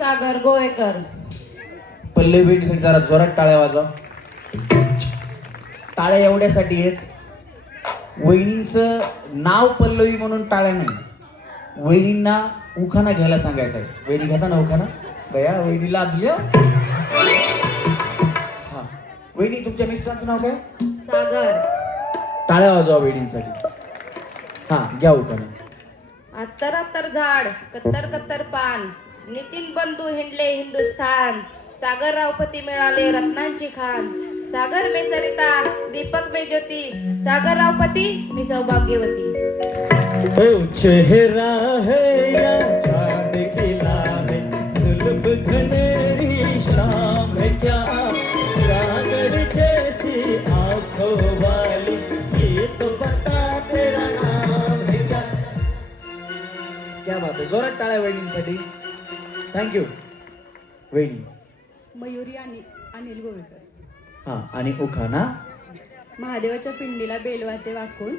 सागर गोवेकर. पल्लवी वहिनीसाठी जरा जोरात टाळ्या वाजवा. टाळ्या एवढ्यासाठी आहेत, वहिनींचं नाव पल्लवी म्हणून टाळ्या नाही, वहिनींना उखाणा घ्यायला सांगायचं आहे. वहिनी घेता ना उखाणा? बया वहिनी लाजली. हा वहिनी, तुमच्या मिस्टरांचं नाव काय? सागर. टाळ्या वाजवा वहिनींसाठी. हा घ्या उखाणा. अत्तर अत्तर झाड, कत्तर कत्तर पान, नितीन बंधू हिंडले हिंदुस्थान, सागर रावपती मिळाले रत्नांची खान, सागर में सरिता दीपक में ज्योती, सागर रावपती मी सौभाग्यवती. ओ चेहरा है या चांद खिला है, जुल्फ घनेरी शाम है क्या, सागर जैसी आंखों वाली, ये तो बता तेरा नाम है क्या. क्या बात आहे, जोरात टाळ्या वहिनींसाठी. थँक्यू वहिनी. मयुरी आणि अनिल गोवेकर. हा आणि उखाणा. महादेवाच्या पिंडीला बेलवाते वाकून,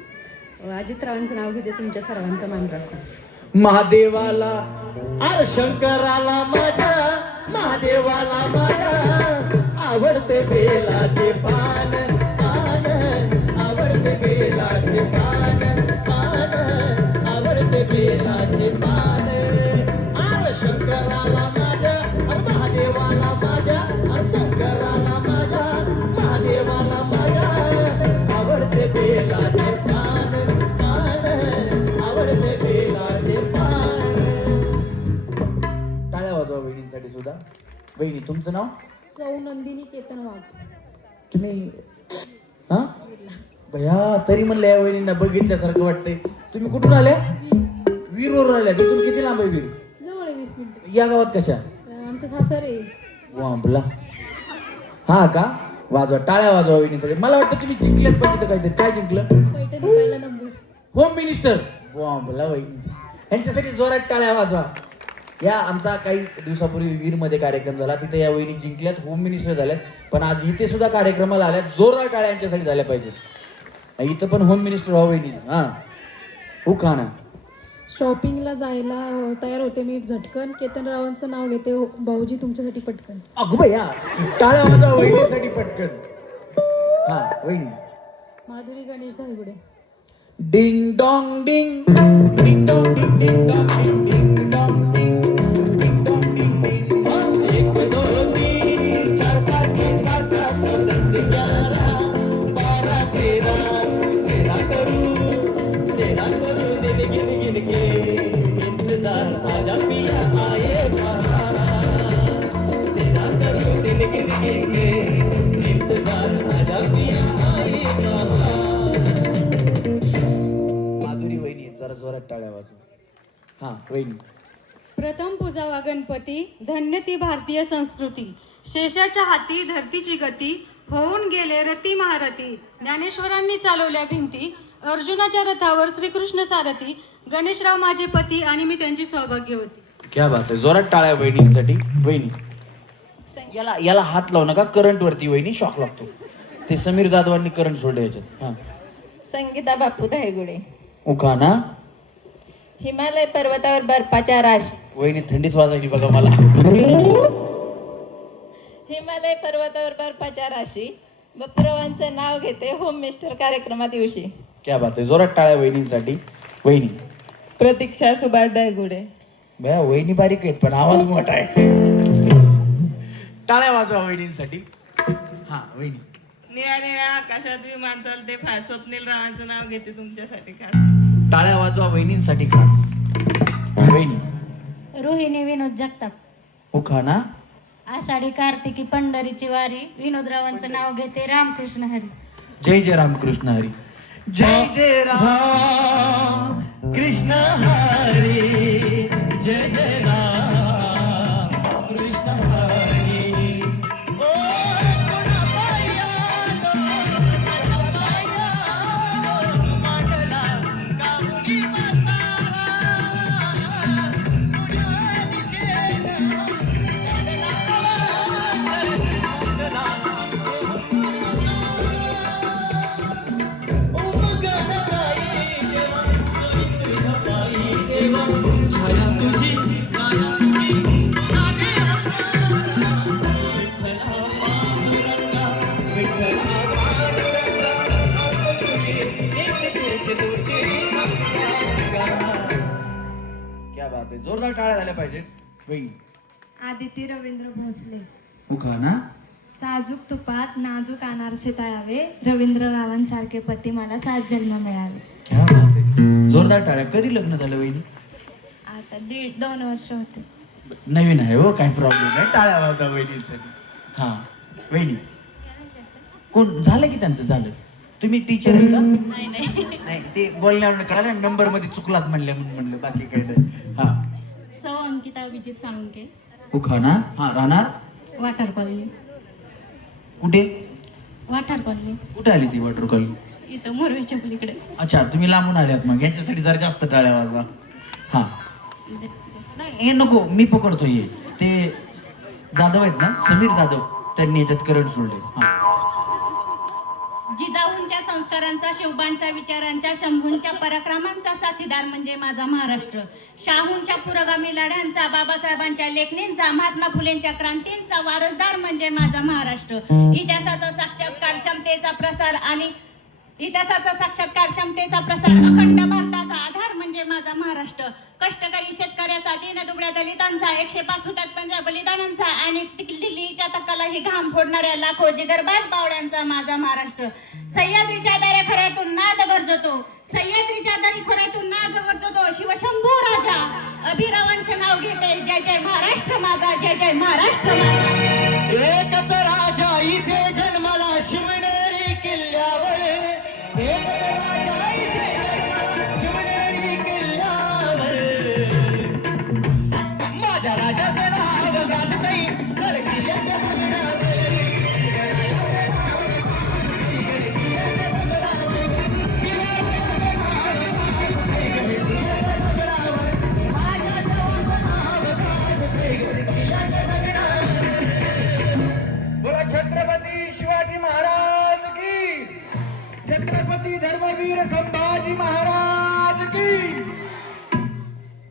अजितरावांचं नाव घेते तुमच्या सर्वांचा मान राखून. महादेवाला अर शंकराला माझ्या, महादेवाला माझ्या, आवडते बेलाचे पान पान, आवडते बेलाचे पान पान, आवडते बेलाचे पान. अर शंकराला माझ्या, महादेवाला माझ्या, अर शंकराला माझ्या, महादेवाला माझ्या, आवडते बेलाचे पान पान, आवडते बेलाचे पान. टाळ्या वाजवा वहिनींसाठी सुद्धा. वहिनी, तुमचं नाव? सौ नंदिनी केतन वाघ. तुम्ही हा भया, तरी म्हणलं या वहिनींना बघितल्यासारखं वाटतंय. तुम्ही कुठून आल्या? वीरवरून आल्या. तिथून किती लांब आहे वीर? जवळ 20 मिनिट. या गावात कशा? आमचं सासर आहे. वांबला. हा का? वाजवा टाळ्या वाजवा वहिनीसाठी. मला वाटतं तुम्ही जिंकल्यात, पण तिथं काहीतरी. काय जिंकलं? पैठणी पहिला नंबर. Home minister. वांबला वहिनी. यांच्यासाठी जोरात टाळ्या वाजवा. या आमचा काही दिवसापूर्वी वीरमध्ये कार्यक्रम झाला, तिथे या वहिनी जिंकल्यात, होम मिनिस्टर झाल्यात. पण आज इथे सुद्धा कार्यक्रमाला आल्यात. जोरदार टाळ्या यांच्यासाठी झाल्या पाहिजेत. इथं पण होम मिनिस्टर व्हा वहिनी. हा उखाणा. शॉपिंगला जायला तयार होते मी झटकन, केतनरावांचं नाव घेते भाऊजी तुमच्यासाठी पटकन. अगो भैया, टाळ्या वाजवा वहिनीसाठी पटकन. हा वहिनी. Madhuri Ganesh Dhaygude. Ding dong ding ding dong ding ding dong ding ding dong ding ding dong ding ding. 1 2 3 4 5 6 7 8 9 10 11 12 13 तेरा करू दिल गिन गिन के, इंतजार आजा पिया आएगा, तेरा करू दिल गिन गिन के, इंतजार आजा पिया आएगा. माधुरी वहिनी, जरा जोरात टाळ्या वाजवा. हा वहिनी. प्रथम पूजावा गणपती, धन्य ती भारतीय संस्कृती, शेषाच्या हाती धरतीची गती, होऊन गेले रती महारथी, ज्ञानेश्वरांनी चालवल्या भिंती, अर्जुनाच्या रथावर श्रीकृष्ण सारथी, गणेशराव माझे पती आणि मी त्यांची सौभाग्य होती. क्या बात आहे, जोरात टाळ्या वहिनींसाठी. वहिनी याला याला हात लावू नका, करंट वरती वहिनी शॉक लागतो. ते समीर जाधवांनी करंट सोडले याच्यात. हा संगीता बापू धायगुडे. उखाणा. हिमालय पर्वतावर बर्फाच्या राशी, वहिनी थंडीच वाजायची बघा मला. हिमालय पर्वतावर बर्फाच्या राशी, बप्परावांचं नाव घेते होम मिनिस्टर कार्यक्रमात दिवशी. क्या बात आहे, जोरात टाळ्या वहिनींसाठी. वहिनी. प्रतीक्षा सुभाष धायगुडे. बया वहिनी बारीक आहेत पण आवाज मोठा आहे. टाळ्या वाजवा वहिनींसाठी. हा वहिनी. निळ्या निळ्या आकाशात विमान चालते फार, स्वप्नील रावांचं नाव घेते तुमच्यासाठी खास. टाळ्या वाजवा वहिनींसाठी खास. वहिनी. रोहिणी विनोद जगताप. उखाणा. आषाढी कार्तिकी पंढरीची वारी, विनोदरावांचं नाव घेते रामकृष्ण हरी. जय जय रामकृष्ण हरी. जय जय राम कृष्ण हरी, जय जय राम कृष्ण हरी. ओ गुणाबाया, गुणाबाया, मागला कामुनी बसावा, पुण्या दिशेला छाया तुझी बापरे, जोरदार टाळ्या झाल्या पाहिजे. वहिनी आदिती रवींद्र भोसले. उखाणा. साजूक तुपात नाजूक अनारसे तळावे, रवींद्र रावांसारखे पती मला 7 जन्म मिळावे. क्या बात आहे, जोरदार टाळ्या. कधी लग्न झालं वहिनी? आता 1.5-2 वर्ष होते. नवीन आहे हो, काही प्रॉब्लेम नाही, टाळ्या वाजवा वहिनीसाठी. हा वहिनी कोण झालं की त्यांचं झालं? तुम्ही टीचर आहेत का? नाही ते बोलण्यावर कळालं, नंबर मध्ये चुकलात म्हणले म्हणून म्हणलं, बाकी काही नाही. हा सौ अंकिता अभिजित साळुंके, उखाणा. हा राहणार वाठार कॉलनी. कुठे? वाठार कॉलनी कुठे आली ती वॉटर कॉलनी? इथं मोरवेच्या पलीकडे. अच्छा, तुम्ही लांबून आल्यात, मग यांच्यासाठी जरा जास्त टाळ्या वाजवा. हा नाही हे नको, मी पकडतो. हे ते जाधव आहेत ना, समीर जाधव, त्यांनी याच्यात करंट सोडले. हा जिजाऊंच्या संस्कारांचा, शिवबांच्या विचारांच्या, शंभूंच्या पराक्रमांचा साथीदार म्हणजे माझा महाराष्ट्र. शाहूंच्या पुरोगामी लढ्यांचा, बाबासाहेबांच्या लेखणींचा, महात्मा फुलेंच्या क्रांतींचा वारसदार म्हणजे माझा महाराष्ट्र. इतिहासाचा साक्षात्कार क्षमतेचा प्रसार आणि अखंड भारताचा आधार म्हणजे माझा महाराष्ट्र. कष्टकरी शेतकऱ्याचा, दीनदुबळ्या दलितांचा, 105 हुतात्म्यांच्या बलिदानांचा आणि दिल्लीच्या तक्कालाही घाम फोडणाऱ्या लाखो जिगरबाज बावळ्यांचा माझा महाराष्ट्र. सह्याद्रीच्या दऱ्याखोऱ्यातून नाद गरजतो, सह्याद्रीच्या दरीखोऱ्यातून नाद गरजतो शिवशंभू राजा. अभिरावांचं नाव घेते, जय जय महाराष्ट्र माझा, जय जय महाराष्ट्र माझा. एकच राजा इथे जन्माला शिवनेरी किल्ल्यावर, एकच राजा इथे जन्माला शिवनेरी किल्ल्यावर. माझ्या राजाचं नाव गाजतंय गड किल्ल्याच्या दगडावर. बोला छत्रपती शिवाजी महाराज की, छत्रपती धर्मवीर संभाजी महाराज की.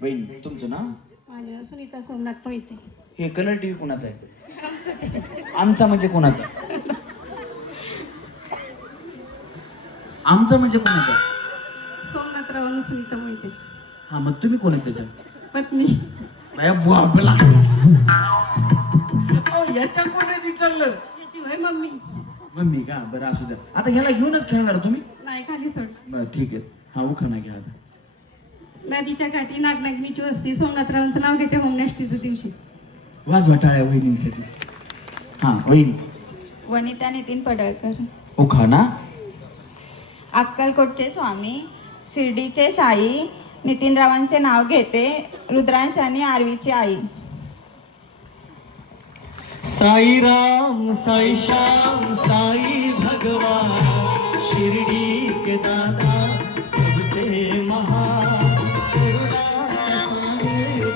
बहीण तुमचं नाव? माझं सुनीता सोमनाथ पैते. हे कलर टीव्ही कोणाचा आहे? आमचा म्हणजे कोणाचा? आमचा म्हणजे कोणाचा? सोमनाथराव सुनीता मोहिते, हा मग तुम्ही कोण आहे त्याच्या पत्नी. बाबला याच्या कोणी विचारलं? याची होय मम्मी. मम्मी का? बरं असू द्या. आता ह्याला घेऊनच खेळणार तुम्ही? नाही, खाली सोड. बरं ठीक आहे. हा उखाणा घ्या आता. नदीच्या काठी नागनागिनीची वस्ती, सोमनाथरावांचं नाव घेते होमनाष्ट्रीच्या दिवशी. वाजवा टाळ्या वहिनींसाठी. हा वहिनी. वनिता नितीन पडळकर. उखाणा. अक्कलकोटचे स्वामी, शिर्डीचे साई, नितीनरावांचे नाव घेते, रुद्रांश आणि आरवीची आई. साई राम, साई श्याम, साई भगवान, शिरडी के दादा सबसे महान.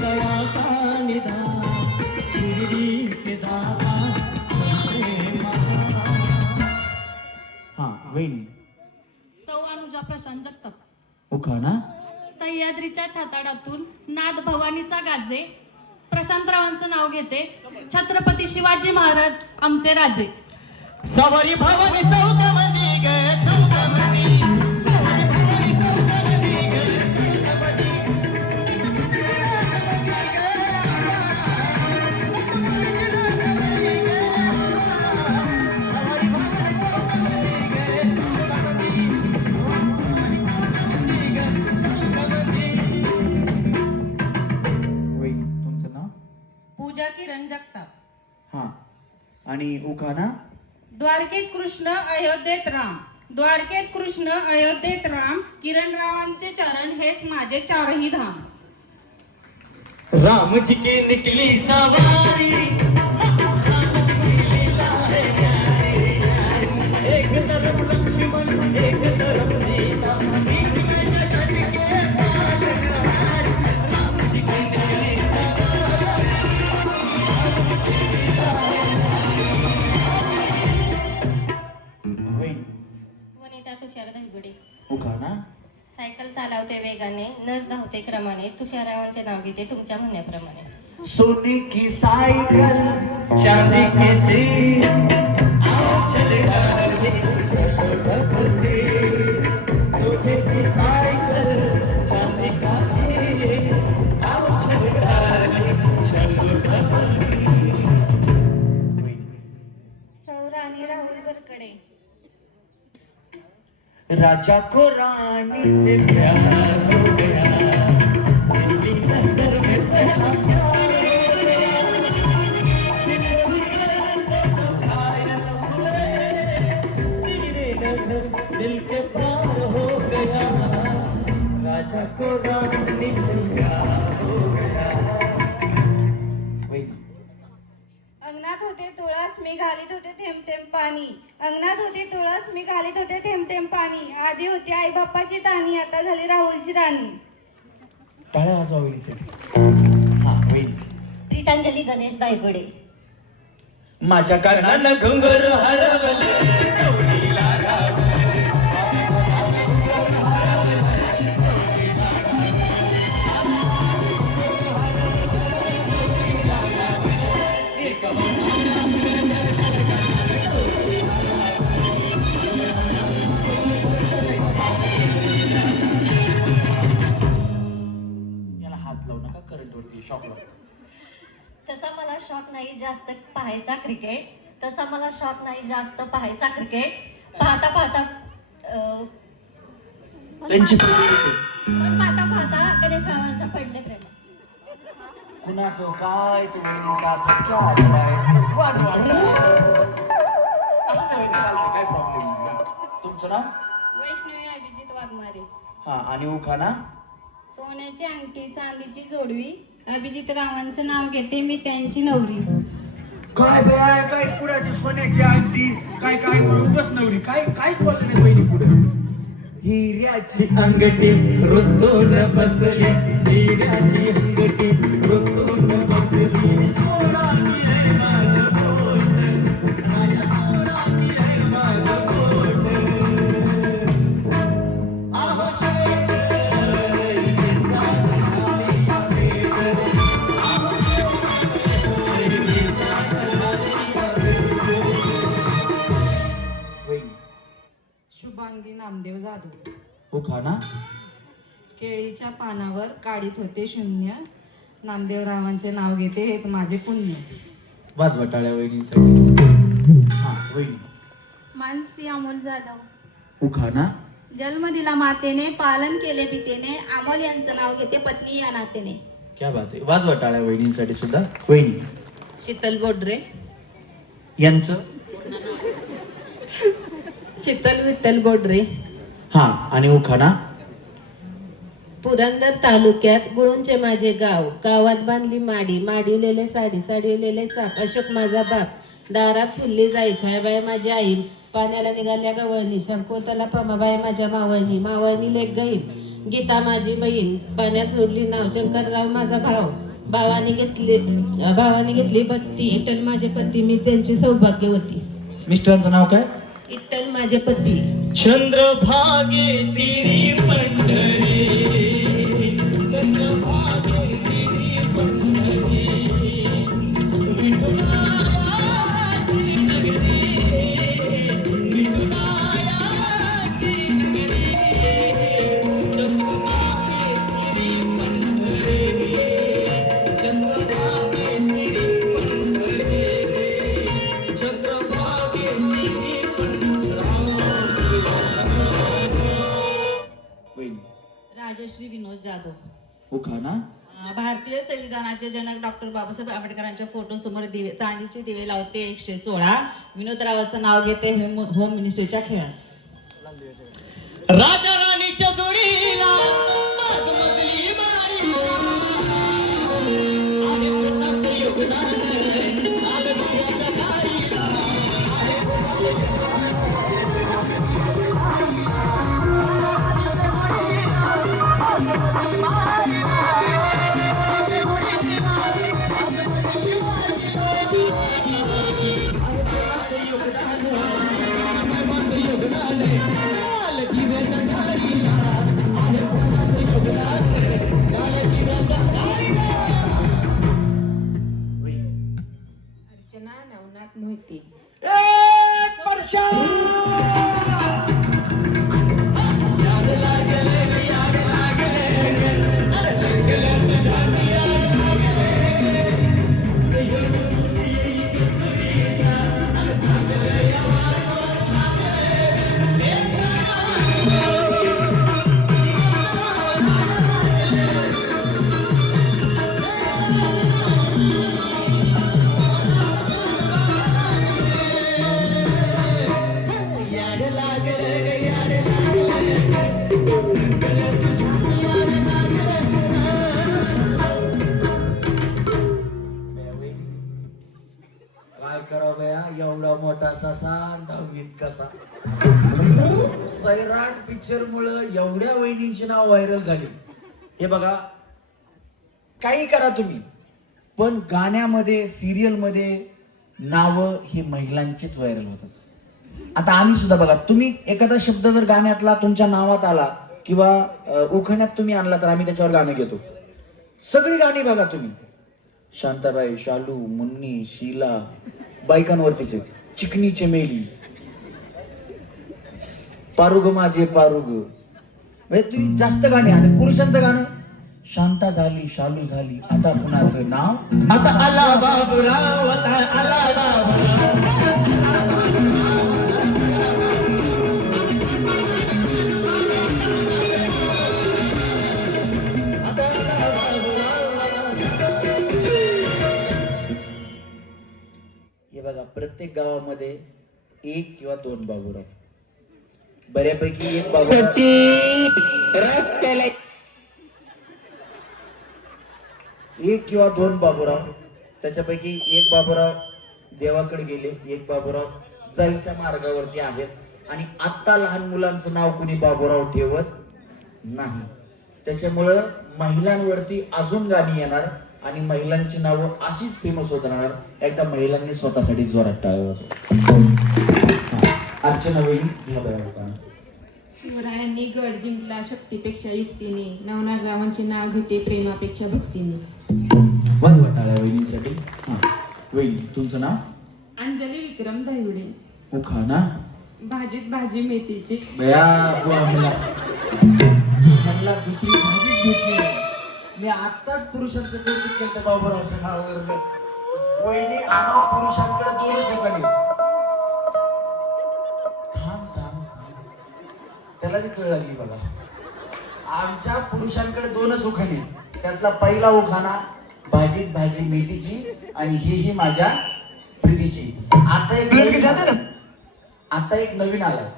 दया का निदान, शिरडी के दादा सबसे महान. हा वहिनी. सौ अनुजा प्रशांत जगताप. उखाणा. सह्याद्रीच्या छाताडातून नाद भवानीचा गाजे, प्रशांतरावांचं नाव घेते, छत्रपती शिवाजी महाराज आमचे राजे. सवारी भवानी चौकामध्ये ग, चौकामध्ये सवारी भवानी चौकामध्ये ग, चौकामध्ये. वहिनी तुमचं नाव? पूजा किरण जगताप. हा आणि उखाणा. द्वारकेत कृष्ण अयोध्येत राम, द्वारकेत कृष्ण अयोध्येत राम, किरणरावांचे चरण हेच माझे 4ही धाम. राम जी की निकली सवारी, राम जी की लीला है प्यारी. एक तरफ लक्ष्मण, एक तरफ सीता, बीच में जगत के पालनहार. राम जी की निकली सवारी, राम जी की लीला है वहिनी. वनिता तुषार धायगुडे. उखाणा. सायकल चालवते वेगाने, नस धावते क्रमाने, तुषारावांचे नाव घेते तुमच्या म्हणण्याप्रमाणे. सोने की साइकिल, चांदी के सिर, आओ चले आगे चलो से. सोने की साइकिल, चांदी का सिर, आओ चले राजा को रानी से प्यार हो गया, पहली नजर में पहला प्यार हो गया, दिल छुए तो घायल हुए, तेरी नजर दिल के पार हो गया, राजा को रानी से प्यार हो गया. अंगणात होते तुळस मी घालीत होते थेंब थेंब पाणी. अंगणात होते तुळस मी घालीत होते थेंब थेंब पाणी. आधी होती आई बाप्पाची ताणी, आता झाली राहुलची राणी. टाळ्या वाजवा वहिनीसाठी. हा वहिनी. प्रीतांजली गणेश दायगडे. माझ्या कानानं घुंगरू हरवले, गवळीला गावले. याला हात लावू नका, करंट वरती शॉक लागतो. तसा मला शौक नाही जास्त पाहायचा क्रिकेट. तसा मला शौक नाही जास्त पाहायचा क्रिकेट. पाहता पाहता त्यांची पण पाहता पाहता गणेशरावांच्या पडले प्रेम. कुणाचं काय ते वहिनीचा फटका आलाय, वाज वाटला असं त्या वहिनी चालतं, काय प्रॉब्लेम नाही. तुमचं नाव? वैष्णवी अभिजित वाघमारे. हा. आणि उखाना? सोन्याची अंगठी चांदीची जोडवी. अभिजित रावांचं नाव घेते मी त्यांची नवरी. काय बाय, काय कुणाची सोन्याची अंगठी, काय काय म्हणून बस नवरी, काय काहीच बोलले नाही बहिणी पुढे. हिऱ्याची अंगठी रुतून बसली, हिऱ्याची अंगठी रुतून बसली, सोनाली रे माझं पोट, माझ्या सोनाली रे माझं पोट. आहो शेट, इथे सासरी भेट, आहो शेट, इथे सासरी भेट. शुभांगी नामदेव जाधव. उखाना? केळीच्या पानावर काढीत होते शून्य. नामदेवरावांचे नाव घेते हेच माझे पुण्य. वाजवा टाळ्या वहिनीसाठी. हा वहिनी. मानसी अमोल जाधव. उखाना? जन्म दिला मातेने, पालन केले पितेने, अमोल यांचं नाव घेते पत्नी या नातेने. क्या बात आहे, वाजवा टाळ्या वहिनींसाठी सुद्धा. वहिनी. शीतल बोडरे. यांचं? शीतल विठ्ठल बोडरे. हा. आणि उखाना? पुरंदर तालुक्यात गुळूंचे माझे गाव, गावात बांधली माडी, माडी लेले साडी, साडी लेले चाप, अशोक माझा बाप, दारात फुलली जाई, छायाबाई माझी आई, पाण्याला निघाल्या गवळणी, शंकोतला पमाबाई माझ्या मावळणी, मावळणी लेक गहीन, गीता माझी बहीण, पाण्यात सोडली नाव, शंकरराव माझा भाव, भावाने घेतली बत्ती, इटल माझे पती, मी त्यांची सौभाग्यवती. मिस्टरांचं नाव काय? इटल माझे पती. चंद्रभागे तिरी पंढरी, चंद्रभागे तिरी पंढरी, विठुरायाची नगरी, विठुरायाची नगरी, चंद्रभागे तिरी पंढरी, चंद्रभागे तिरी पंढरी, चंद्रभागे तिरी राजश्री विनोद जाधव. उखाना? भारतीय संविधानाचे जनक डॉक्टर बाबासाहेब आंबेडकरांच्या फोटो समोर दिवे, चांदीचे दिवे लावते 116. विनोदरावांचं नाव घेते होम मिनिस्ट्रीच्या खेळात. राजा राणीच्या जोडीला माझ मजली मारी, आहे पोटाचं योगदान, आलं दुनियाच्या दारीला, आहे अर्चना नवनाथ मोहिते. एवढा मोठा ससा 10वीत कसा. सैराट पिक्चर मुळे एवढ्या वहिनींची नाव व्हायरल झाली. हे बघा, काही करा तुम्ही, पण गाण्यामध्ये सिरियल मध्ये नाव ही महिलांचीच व्हायरल होतात. आता आम्ही सुद्धा बघा, तुम्ही एखादा शब्द जर गाण्यातला तुमच्या नावात आला किंवा उखाण्यात तुम्ही आणला तर आम्ही त्याच्यावर गाणं घेतो. सगळी गाणी बघा तुम्ही, शांताबाई, शालू, मुन्नी, शीला, बायकांवरतीचे, चिकनी चमेली, पारुग माझे पारुग, म्हणजे तुम्ही जास्त गाणी. आणि पुरुषांचं गाणं, शांता झाली, शालू झाली, आता कुणाचं नाव, आता आला बाबूराव, आता आला बाबूराव. हे बघा, प्रत्येक गावामध्ये 1 किंवा 2 बाबूराव, बऱ्यापैकी 1 बाबूराव. एक किंवा 2 बाबूराव, त्याच्यापैकी 1 बाबूराव देवाकडे गेले, 1 बाबूराव जायच्या मार्गावरती आहेत. आणि आता लहान मुलांचं नाव कुणी बाबूराव ठेवत नाही. त्याच्यामुळं महिलांवरती अजून गाणी येणार आणि महिलांची नावं अशीच फेमस होत राहणार. एकदा महिलांनी स्वतःसाठी जोरात टाळ्या वाजवा. अर्चना वहिनी घ्या बघा. शिवरायांनी गड जिंकला शक्तीपेक्षा युक्तीने, नवनाथ नाव घेते प्रेमापेक्षा भक्तीने. वाजवा टाळ्या वहिनीसाठी. हा वहिनी, तुमचं नाव? अंजली विक्रम दहिवडे. उखाणा. भाजीत भाजी मेथीची. बया मला दुसरी भाजीच भेटली नाही. मी आताच पुरुषांचं कौतुक केलं बाबूरावच्या नावावरनं. वहिनी आम्हा पुरुषांकडे 2च उखाणे. थांब थांब थांब, त्याला बी कळ लागली बघा. आमच्या पुरुषांकडे 2च उखाणे. त्यातला पहिला उखाणा भाजीत भाजी मेथीची आणि ही माझ्या प्रीतीची. आता एक नवीन आलाय,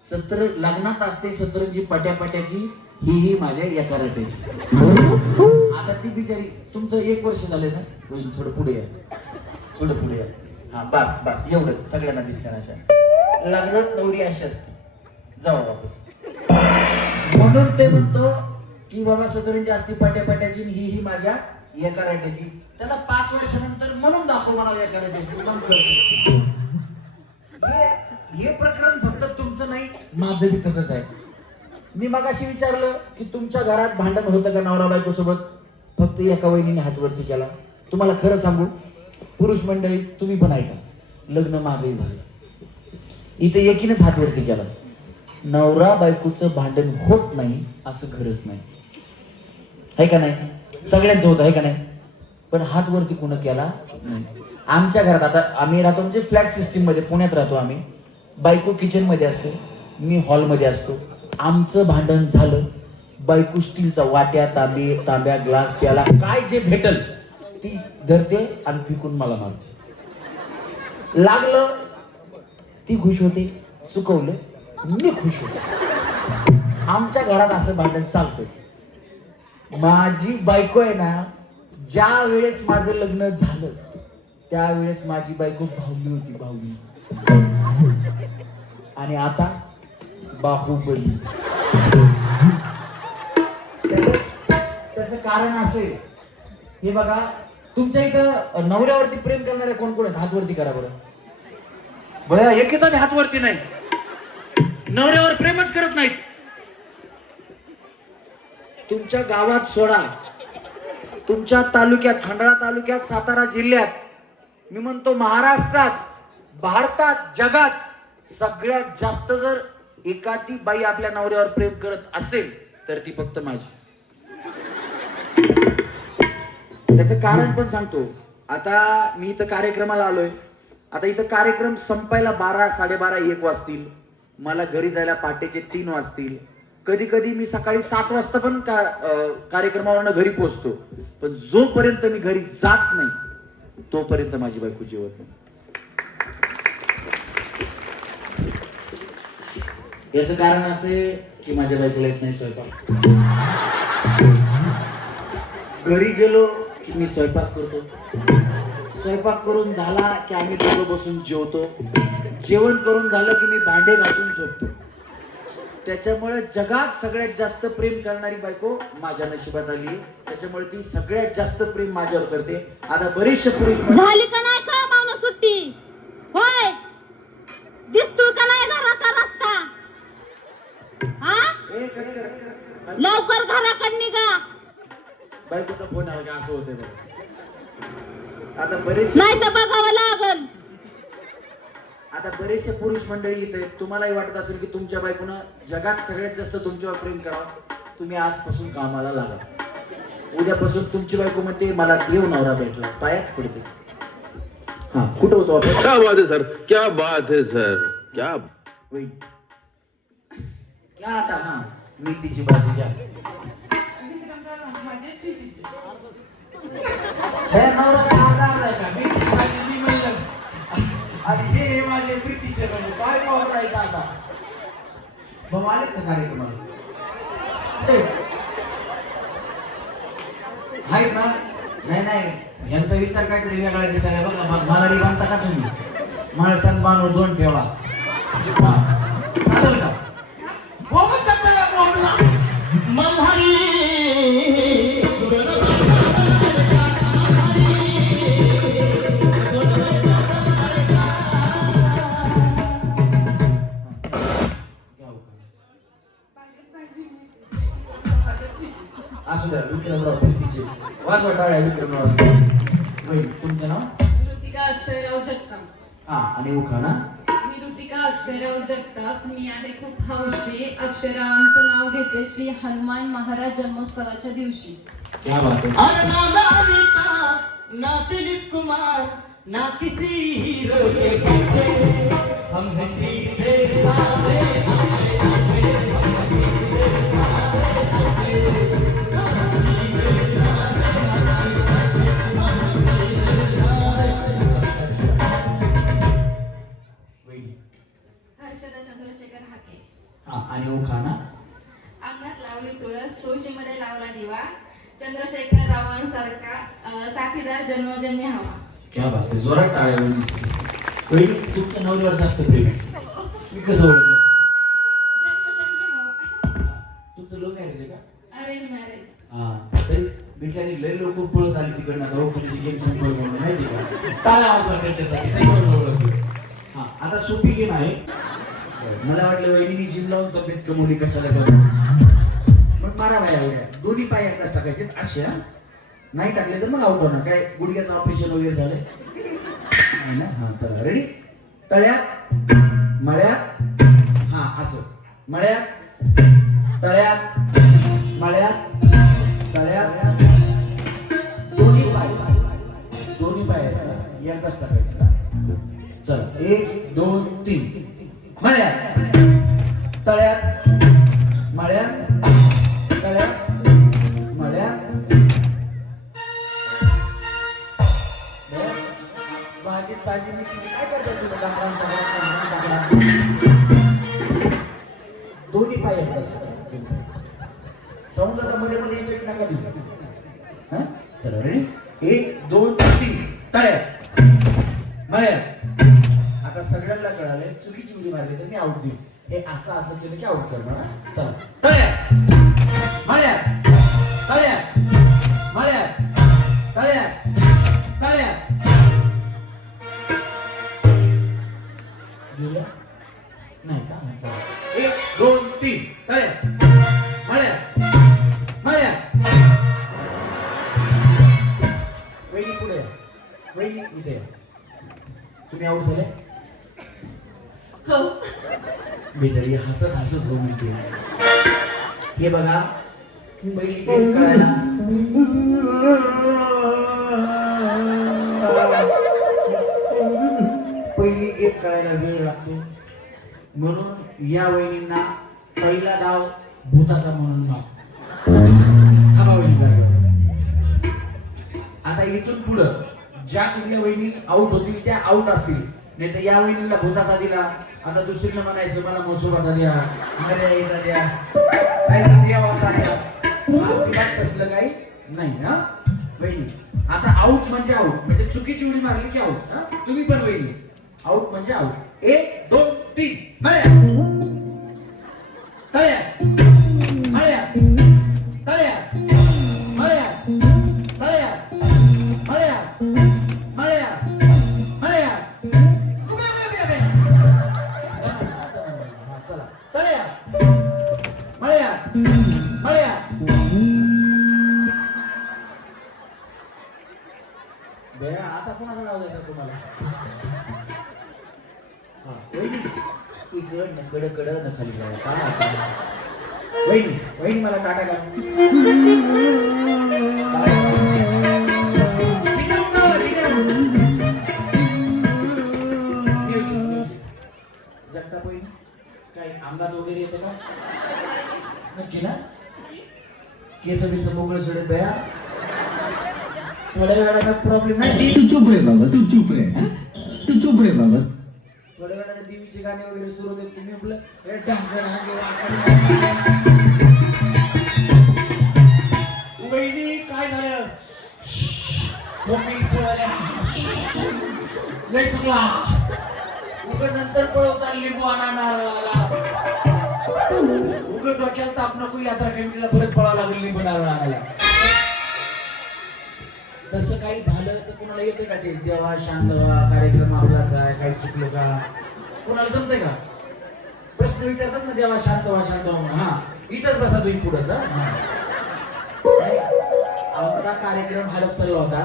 सत्र लग्नात असते सतरंजी पट्यापट्याची, ही माझ्या एका रट्याची. आता ती बिचारी, तुमचं 1 वर्ष झालं ना, थोडं पुढे या, थोडं पुढे या. हा बस बस, एवढंच सगळ्यांना दिसणार. अशा लग्नात नवरी अशी असते, जाऊ वापस. म्हणून ते म्हणतो की बाबा सतरंजी असते पट्यापट्याची, ही माझ्या एका रट्याची. त्याला 5 वर्षानंतर म्हणून दाखव म्हणावं एका रट्याची. मग करतो. हे प्रकरण फक्त तुमचं नाही, माझं बी तसंच आहे. मी मगाशी विचारलं की तुमच्या घरात भांडण होतं का नवरा बायको सोबत? फक्त एका वहिनीने हातवरती केला. तुम्हाला खरं सांगू, पुरुष मंडळी तुम्ही पण ऐका, लग्न माझंही झालं, इथे एकीनेच हातवरती केला. नवरा बायकोचं भांडण होत नाही असं घरच नाही, आहे का नाही? सगळ्यांचं होतं, आहे का नाही? पण हातवरती कुणं केला नाही. आमच्या घरात, आता आम्ही राहतो म्हणजे फ्लॅट सिस्टीम मध्ये, पुण्यात राहतो आम्ही. बायको किचन मध्ये असते, मी हॉलमध्ये असतो. आमचं भांडण झालं, बायको स्टीलचा वाट्या, तांब्या, ग्लास, प्याला, काय जे भेटल ती धरते आणि पिकून मला मारते. लागलं ती खुश होते, चुकवलं मी खुश होते. आमच्या घरात असं भांडण चालतं. माझी बायको आहे ना, ज्या वेळेस माझं लग्न झालं त्यावेळेस माझी बायको भावली होती, भावली. आणि आता बाहुबली. त्याचं कारण असे, हे बघा, तुमच्या इथं नवऱ्यावरती प्रेम करणारे कोण कोण आहेत? हातवरती करा बरं. बया एकेचा बी हातवरती नाही, नवऱ्यावर प्रेमच करत नाहीत. तुमच्या गावात सोडा, तुमच्या तालुक्यात, खंडाळा तालुक्यात, सातारा जिल्ह्यात, मी म्हणतो महाराष्ट्रात, भारतात, जगात सगळ्यात जास्त जर एखादी बाई आपल्या नवऱ्यावर प्रेम करत असेल तर ती फक्त माझी. त्याचं कारण पण सांगतो. आता मी इथं कार्यक्रमाला आलोय, आता इथं कार्यक्रम संपायला 12, 12:30, 1 वाजतील. मला घरी जायला पहाटेचे 3 वाजतील. कधी कधी मी सकाळी 7 वाजता पण कार्यक्रमावरनं घरी पोहोचतो. पण जोपर्यंत मी घरी जात नाही तोपर्यंत माझी बायको जेवत नाही. याचं कारण असे की माझ्या बायकोला येत नाही स्वयंपाक. घरी गेलो की मी स्वयंपाक करतो, स्वयंपाक करून झाला की आम्ही दोघं बसून जेवतो, जेवण करून झालं की मी भांडे घासून झोपतो. त्याच्यामुळे जगात सगळ्यात जास्त प्रेम करणारी बायको माझ्या नशिबात आली. त्याच्यामुळे ती सगळ्यात जास्त प्रेम माझ्यावर करते. आता बरेचसे पुरुष झाली का नाही का मावनं सुट्टी? होय, दिसतोय का नाही घराचा रस्ता? हा, लवकर घराकडे निघा. बायकोचा फोन आला का असं होतंय बघा. आता बरेचसे नाही तर बघावं लागल. आता बरेचसे पुरुष मंडळी येत आहेत. तुम्हालाही वाटत असेल की तुमच्या बायकोनं जगात सगळ्यात जास्त तुमच्यावर प्रेम करावं. तुम्ही आजपासून कामाला लागा. उद्यापासून तुमची बायको म्हणते मला देव नवरा भेटला, पायाच पडते. हा, कुठं होतो आपण? क्या बात है सर, क्या बात है सर, क्या वही. क्या आता हा मेथीची भाजी घ्या. हे नवरा आधार आहे का? मेथीची भाजी मी म्हणलं आणि हे माझे प्रीतीचे म्हणजे काय वापरायचं आता? भाऊ आले का कार्यक्रमाला? आहेत ना? नाही यांचा विचार काहीतरी वेगळा दिसायला बघा. मलारी बांधता का तुम्ही? माणसात बांधून दोन ठेवा. चालेल का? असू द्या. विक्रमराव प्रीतीचे वाजवा टाळ्या. विक्रमराव तुमचं नाव? ऋतिका अक्षयराव जगताप. हा, आणि उखाणा? मी ऋतिका अक्षयराव जगताप. मी आहे खूप हौशी. अक्षरांचं नाव घेते श्री हनुमान महाराज जन्मोत्सवाच्या दिवशी. क्या बात है. अरे ना ललिता, ना दिलीप कुमार, ना किसी हीरो के पीछे, हम हैं सीधे साधे, अच्छे अच्छे, हम हैं सीधे साधे, अच्छे, हम हैं सीधे साधे, अच्छे, हम हैं सीधे साधे. हर्षदा चंद्रशेखर हाके. हा, आणि उखाणा? अंगणात लावली तुळस, तुळशीमध्ये लावला दिवा, चंद्रशेखर रावांसारखा साथीदार जन्मोजन्मी हवा. क्या बात आहे. जोरात टाळ्या होईल. तुमच्या नवऱ्यावर जास्त प्रेम आहे. मी कसं ओळखलं? जन्मोजन्मी हवा. तुमचं लव्ह मॅरेज आहे का? Arrange marriage. हा, तरी बिचारी लय लोक पळत आली तिकडनं. दवाखान्याची गेम संपर्क म्हणून माहिती का? टाळ्या वाजवा त्यांच्यासाठी. त्याच्यावर ओळखलं. हा, आता सोपी गेम आहे. मला वाटलं वहिनी जिम लावून तब्येत कमवली कशाला करणार. मग मारा बाया उड्या. दोन्ही पाय एकदाच टाकायचे असे. नाही टाकले तर मग आउट होणार. काय गुडघ्याचं ऑपरेशन वगैरे झालंय ना? हा, चला रेडी. तळ्यात, मळ्यात, हा असं. मळ्यात, तळ्यात, मळ्यात, तळ्यात. दोन्ही पाय एकदाच टाकायचं. चला 1 2 3. मळ्यात, तळ्यात, मळ्यात, तळ्यात, मळ्यात. भाजी मेथीची काय करतात तुम्ही? दोन्ही पाय समजा मध्ये मध्ये इफेक्ट नका देऊ. चला रेडी. 1 2 3. तळ्यात, मळ्यात. आता सगळ्यांना कळालंय चुकीची उडी मारली तर मी आउट देऊ. हे असं असं केलं की आउट करणार. चला तळ्यात, मळ्यात, तळ्यात, मळ्यात, तळ्यात, तळ्यात. गेल्या नाही का? 1 2 3. तळ्यात, मळ्यात, मळ्यात. वहिनी पुढे या. वहिनी इथे या. तुम्ही आउट झाले? हो. बिचारी हसत हसत हो म्हणते. हे बघा पहिली गेम कळायला वेळ लागतो. म्हणून या वहिनींना पहिला डाव भूताचा म्हणून नाव. थांबा वहिनी जागेवर. आता इथून पुढं ज्या कुठल्या वहिनी आउट होतील त्या आउट असतील. नाही तर या वहिनीला भूताचा दिला. आता दुसरीला म्हणायचं मला मोसोबाचा द्या, यायचा द्या, काय देवाचा द्या. अजिबात तसलं काही नाही. हा वहिनी आता आऊट म्हणजे आऊट म्हणजे चुकीची उडी मारली की आऊट. तुम्ही पण वहिनी आऊट म्हणजे आऊट. 1 2 3 मळ्या तळ्या मळ्या तळ्या मळ्या तळ्या मळ्या मळ्या मळ्या. चला तळ्या मळ्या मळ्या. बेळा आता कोणाचं नाव द्यायचं तुम्हाला? हा वहिनी इकडं कड कड न खाली जाऊ. वहिनी वहिनी मला काटा का जगताप वहिनी काही अंगात वगैरे येते का? नक्की ना? केस बिस मोकळे सोडत बया थोड्या वेळाला प्रॉब्लेम नाही. तू चुप रे बाबा, तू चुप रे. तू चुप रे बाबा. थोड्या वेळाला देवीची गाणी वगैरे सुरू होते. तुम्ही आपलं वहिनी काय झालं? लय चुकला. उगं नंतर पळवता लिंबू आणा नारळाला. उगं डोक्याला ताप नको. यात्रा कमिटीला परत पळावं लागेल लिंबू नारळ आणायला. तसं काही झालं तर कुणाला येते का ते देवा शांत व्हा कार्यक्रम आपलाच आहे काही चुकलो का? कुणाला जमतंय का? प्रश्न विचारतात ना देवा शांत व्हा शांत व्हा. हा इथंच बसा तुम्ही पुढंच. आमचा कार्यक्रम हडप चालला होता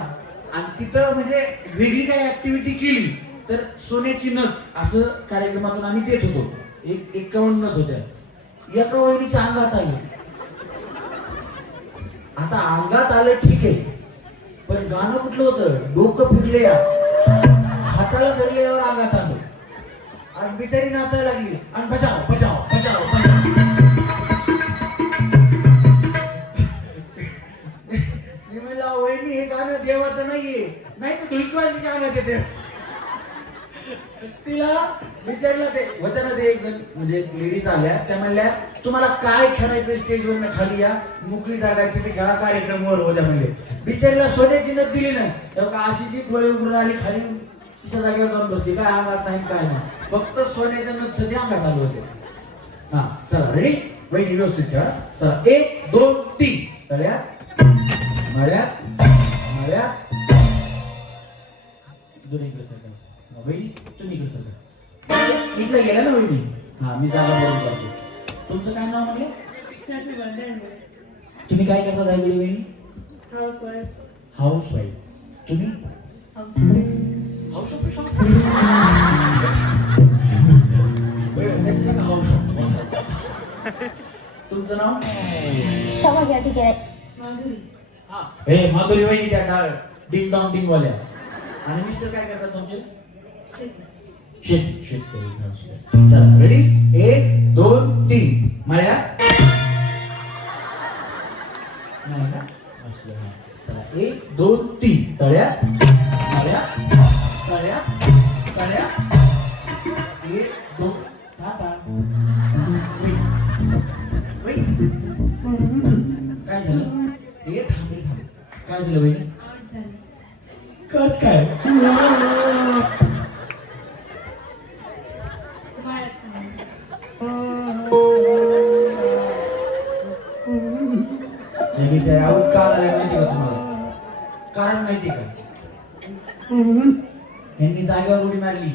आणि तिथं म्हणजे वेगळी काही ऍक्टिव्हिटी केली तर सोन्याची नथ असं कार्यक्रमातून आम्ही देत होतो. 51 नथ होत्या. एका वहिनीच्या अंगात आली. आता अंगात आलं ठीक आहे पण गाणं कुठलं होतं? डोकं फिरले या हाताला धरल्यावर अंगात आलं आणि बिचारी नाचायला लागली आणि बचाव बचाव बचाव बचाव. मी म्हणला वहिनी हे गाणं देवाचं नाहीये. नाही तर ढुलकीवाजलीच्या अंगात येते. तिला विचारलं ते होत्या ना ते एक जण म्हणजे लेडीज आल्या त्या म्हणल्या तुम्हाला काय खेळायचं स्टेजवर खाली या मोकळी जागा आहे तिथे खेळा कार्यक्रमवर होत्या म्हणले. बिचारीला सोन्याची नथ दिली ना तेव्हा आशीची डोळे उघडून आली खाली तिच्या जागेवर जाऊन बसली. काय अंगात नाही काय नाही फक्त सोन्याच्या नथ सध्या अंगात आले होते. हा चला रेडी वहिनी व्यवस्थित खेळा. चला 1 2 3 तळ्या मळ्या मळ्या. दोन्ही इकडे सरका. वहिनी तुम्ही इकडे सरका. इथलं गेला ना वहिनी. हा मी जागा बरोबर करतो. तुमचं काय नाव म्हणले? तुम्ही काय करता दायगुडी वहिनी? House wife. तुम्ही हाऊस तुमचं नाव? हे माधुरी वहिनी त्या डिंग डॉंग डिंग वाल्या. आणि मिस्टर काय करतात तुमचे? शेतकरी. चला रेडी 1 2 3 मळ्या नाही ना असं. चला 1 2 3 तळ्या मळ्या तळ्या तळ्या 1 2 टाटा. काय झालं? हे थांबे थांबे. काय झालं वहिनी? कस काय? आऊट का झालं माहिती का तुम्हाला? कारण माहिती का? यांनी जागेवर उडी मारली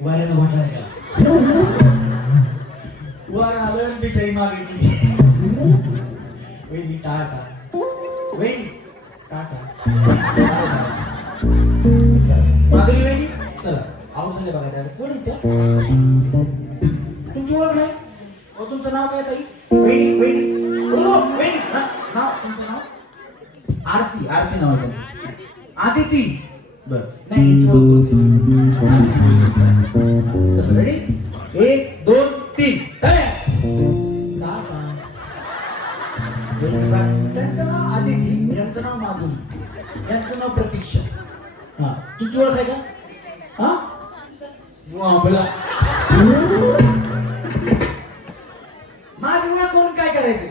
वाऱ्यानं घोटाळा केला. वर आलं बिचारी मागितली. वहिनी टाटा वहिनी टाटा. माधुरी वहिनी चला आऊट झाले बघा. त्याला कोण येत्या? तुमची ओळख नाही? तुमचं नाव काय ताई? वहिनी वहिनी वहिनी नाव तुमचं नाव? आरती. आरती नाव आहे त्यांचं. आदिती. बर नाही हिची ओळख करून चला रेडी 1 2 3 त्यांचं नाव आदिती यांचं नाव माधुरी यांचं नाव प्रतीक्षा. हा तुमची ओळख आहे का? हा बोला. माझी ओळख करून काय करायचं?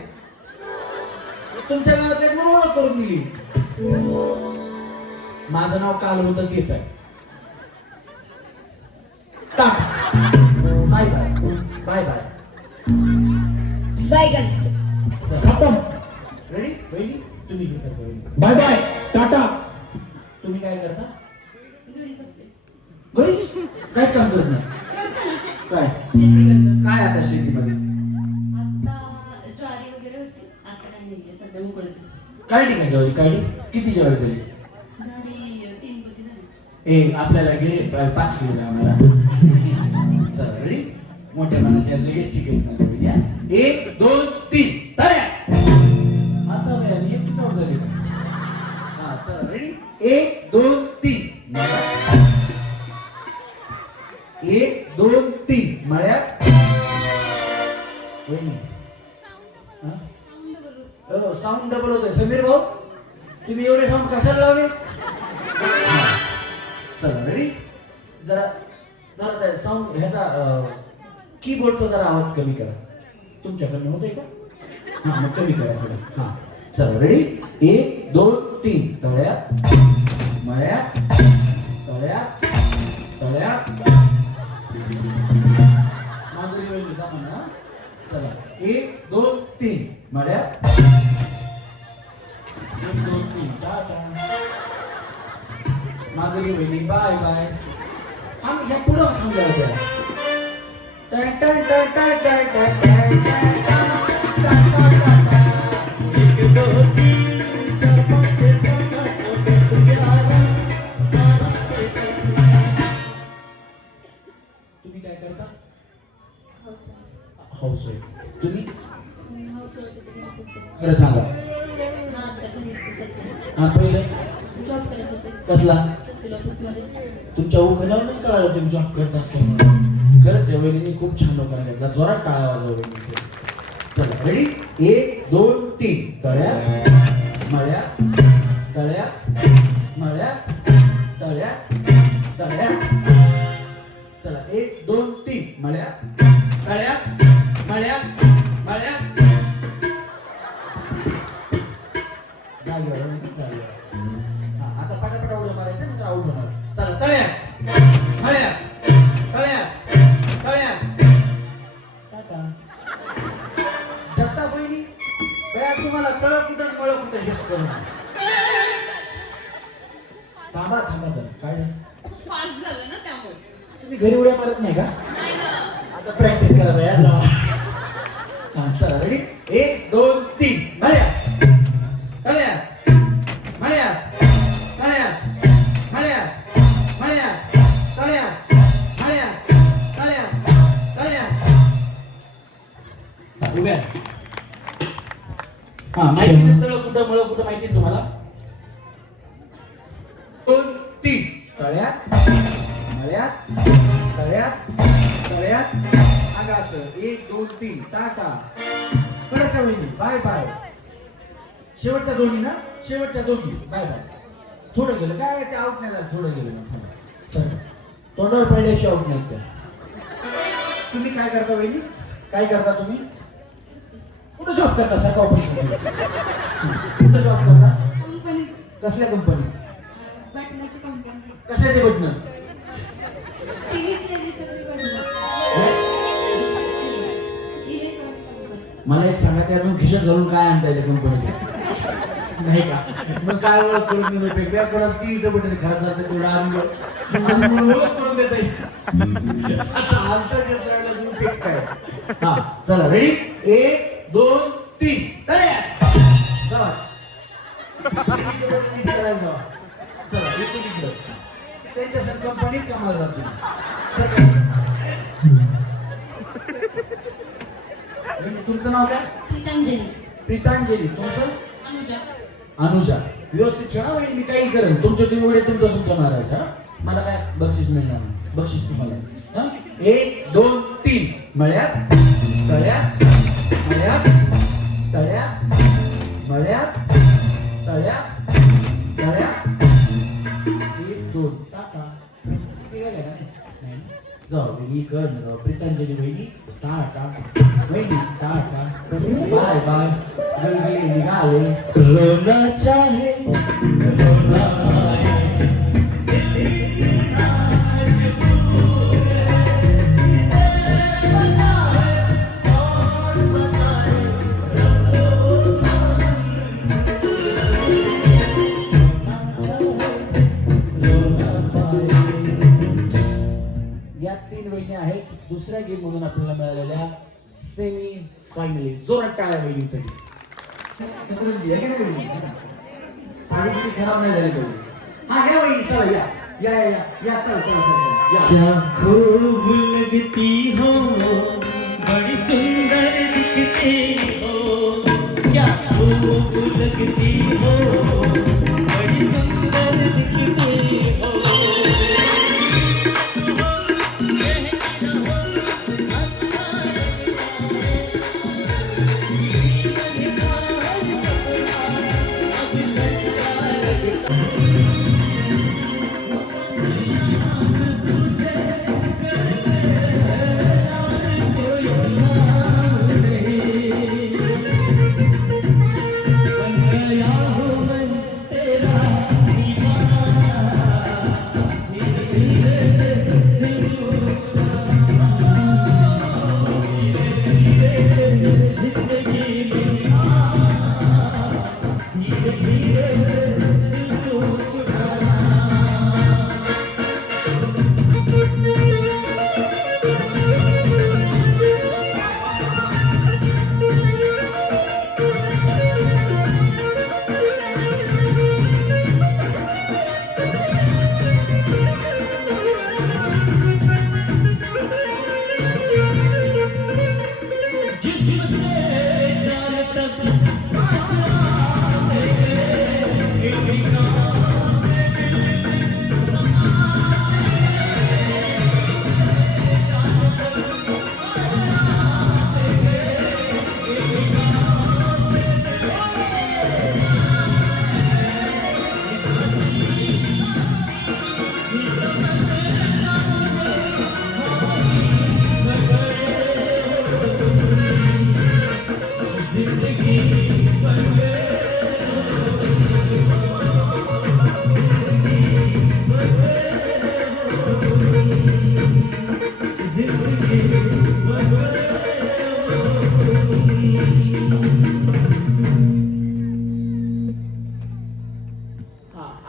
तुमच्या गावात ओळख करून दिली. माझं नाव काल होतं तेच आहे. Tata bye bye bye bye. बायगन. रेडी वहिनी तुम्ही कसं करेल. Bye bye tata. तुम्ही काय करता. घरीच काहीच काम करत नाही. काय काय आता शेतीमध्ये ज्वारी वगैरे होती, आता काही नाहीये, सध्या उकळच काढली का ज्वारी. काढली किती ज्वारी झाली. झाली 3 पोती झाली. ए आपल्याला गेले 5 किलो आहे आम्हाला. चला रेडी मोठ्या मनाच्या लगेच तिकीट ना. 1 2 3 तळ्या. आता वेळाने एक चौड झाली. हा चला रेडी 1 2 3 1 2 3 मळ्यात. वहिनी साऊंड डबल होतोय. समीर भाऊ तुम्ही एवढे साऊंड कशाला लावले. चला रेडी जरा जरा त्या साऊंड ह्याचा कीबोर्डचा जरा आवाज कमी करा. तुमच्याकडनं होतोय का. हा मग कमी करा थोडं. हा चला रेडी 1 2 3 तळ्यात मळ्यात तळ्यात तळ्यात. माधुरी वहिनी का म्हणा. चला 1 2 3 मळ्यात 1 2 3 टाटा. माधुरी वहिनी बाय बाय. आम्ही ह्या पुढं थांबल्या होत्या. टन टन टन टन टन टन टन टन एक दो तीन चार पाँच छः सात आठ नौ 10 11 तुम्ही काय करता. हाऊसवाईफ. तुम्ही खरं सांगा. हा पहिलं कसला. तुमच्या उघड्यावरूनच कळालं तुम्ही जॉब करत असताना. खरंच या वहिनी खूप छान लोकांना घेतला. जोरात टाळा वाजवला. चला रेडी 1 2 3 तळ्यात मळ्यात तळ्यात मळ्यात तळ्यात तळ्यात. चला 1 2 3 मळ्यात तळ्यात मळ्यात मळ्यात. जागेवर जागेवर. हा आता पटापटा उड्या मारायच्या नंतर आऊट होणार. चला तळ्यात मळ्यात तळ्यात तळ्यात. टाटा. जगता बहिणी बया तुम्हाला तळ कुठं मळ कुठं हेच करू. थांबा थांबा जरा. काय फास्ट झालं ना त्यामुळे. तुम्ही घरी उड्या मारत नाही का. आता प्रॅक्टिस करा बया जावा. हा चला रेडी 1 2 3 मळ्यात तळ्यात मळ्यात तळ्यात मळ्यात मळ्यात तळ्यात मळ्यात तळ्यात तळ्यात. उभ्या. हा माहिती तळ कुठं मळ कुठं माहिती तुम्हाला. 2 3 तळ्यात मळ्यात तळ्यात तळ्यात. आगा असं 1 2 3 टाटा. कडच्या वहिनी बाय बाय. शेवटच्या दोन्ही ना शेवटच्या दोघी बाय बाय. थोडं गेलं काय ते आउट नाही झालं. थोडं गेलं ना चल तोंडावर पडल्याशी आउट नाही त्या. तुम्ही काय करता वहिनी काय करता तुम्ही. कुठं जॉब करता. सकाळपर्यंत कुठं जॉब करता. कसल्या कंपनी. बटनाची कंपनी. कशाचे बटन. मला एक सांगा त्यातून खिशात घालून काय आणता येते कंपनीत नाही का. मग काय ओळख करून देऊ नये. कोणाच टीव्हीचं बटन खराब झालं तेवढं आणलं ओळख करून देता येईल. आता आमचा क्षेत्राला घेऊन फेक काय. हा चला रेडी 1 2 3 तयार. जावा टीव्हीचं बटन नीट करायला जावा. चला इकडे तिकडं त्यांच्या सर कंपनीत कामाला जातो. तुमचं नाव काय. प्रीतांजली. प्रीतांजली. तुमचं अनुजा. अनुजा. व्यवस्थित खेळा वहिनी मी काही करेन. तुमच्या तुम्ही उडे तुमचं महाराज. हा मला काय बक्षीस मिळणार नाही. बक्षीस तुम्हाला. 1 2 3 मळ्यात तळ्यात मळ्यात तळ्यात मळ्यात तळ्यात तळ्यात. 1 2 टाटा. जाऊ वहिनी कर ना. प्रीतांजली वहिनी टाटा वहिनी टाटा बाय बाय. गलगली निघाले. रोना चाहे रोना आए 3 वहिनी आहेत दुसऱ्या गेम मधून आपल्याला मिळालेल्या सेमी फायनली. जोरात टाळ्या वहिनींसाठी. सतरंजी आहे का नाही वहिनी? साडी किती खराब नाही झाली पाहिजे. हा या वहिनी चला या या या या या चला चला चला या. क्या खूब लगती हो बड़ी सुंदर दिखती हो क्या खूब लगती हो बड़ी सुंदर दिखती हो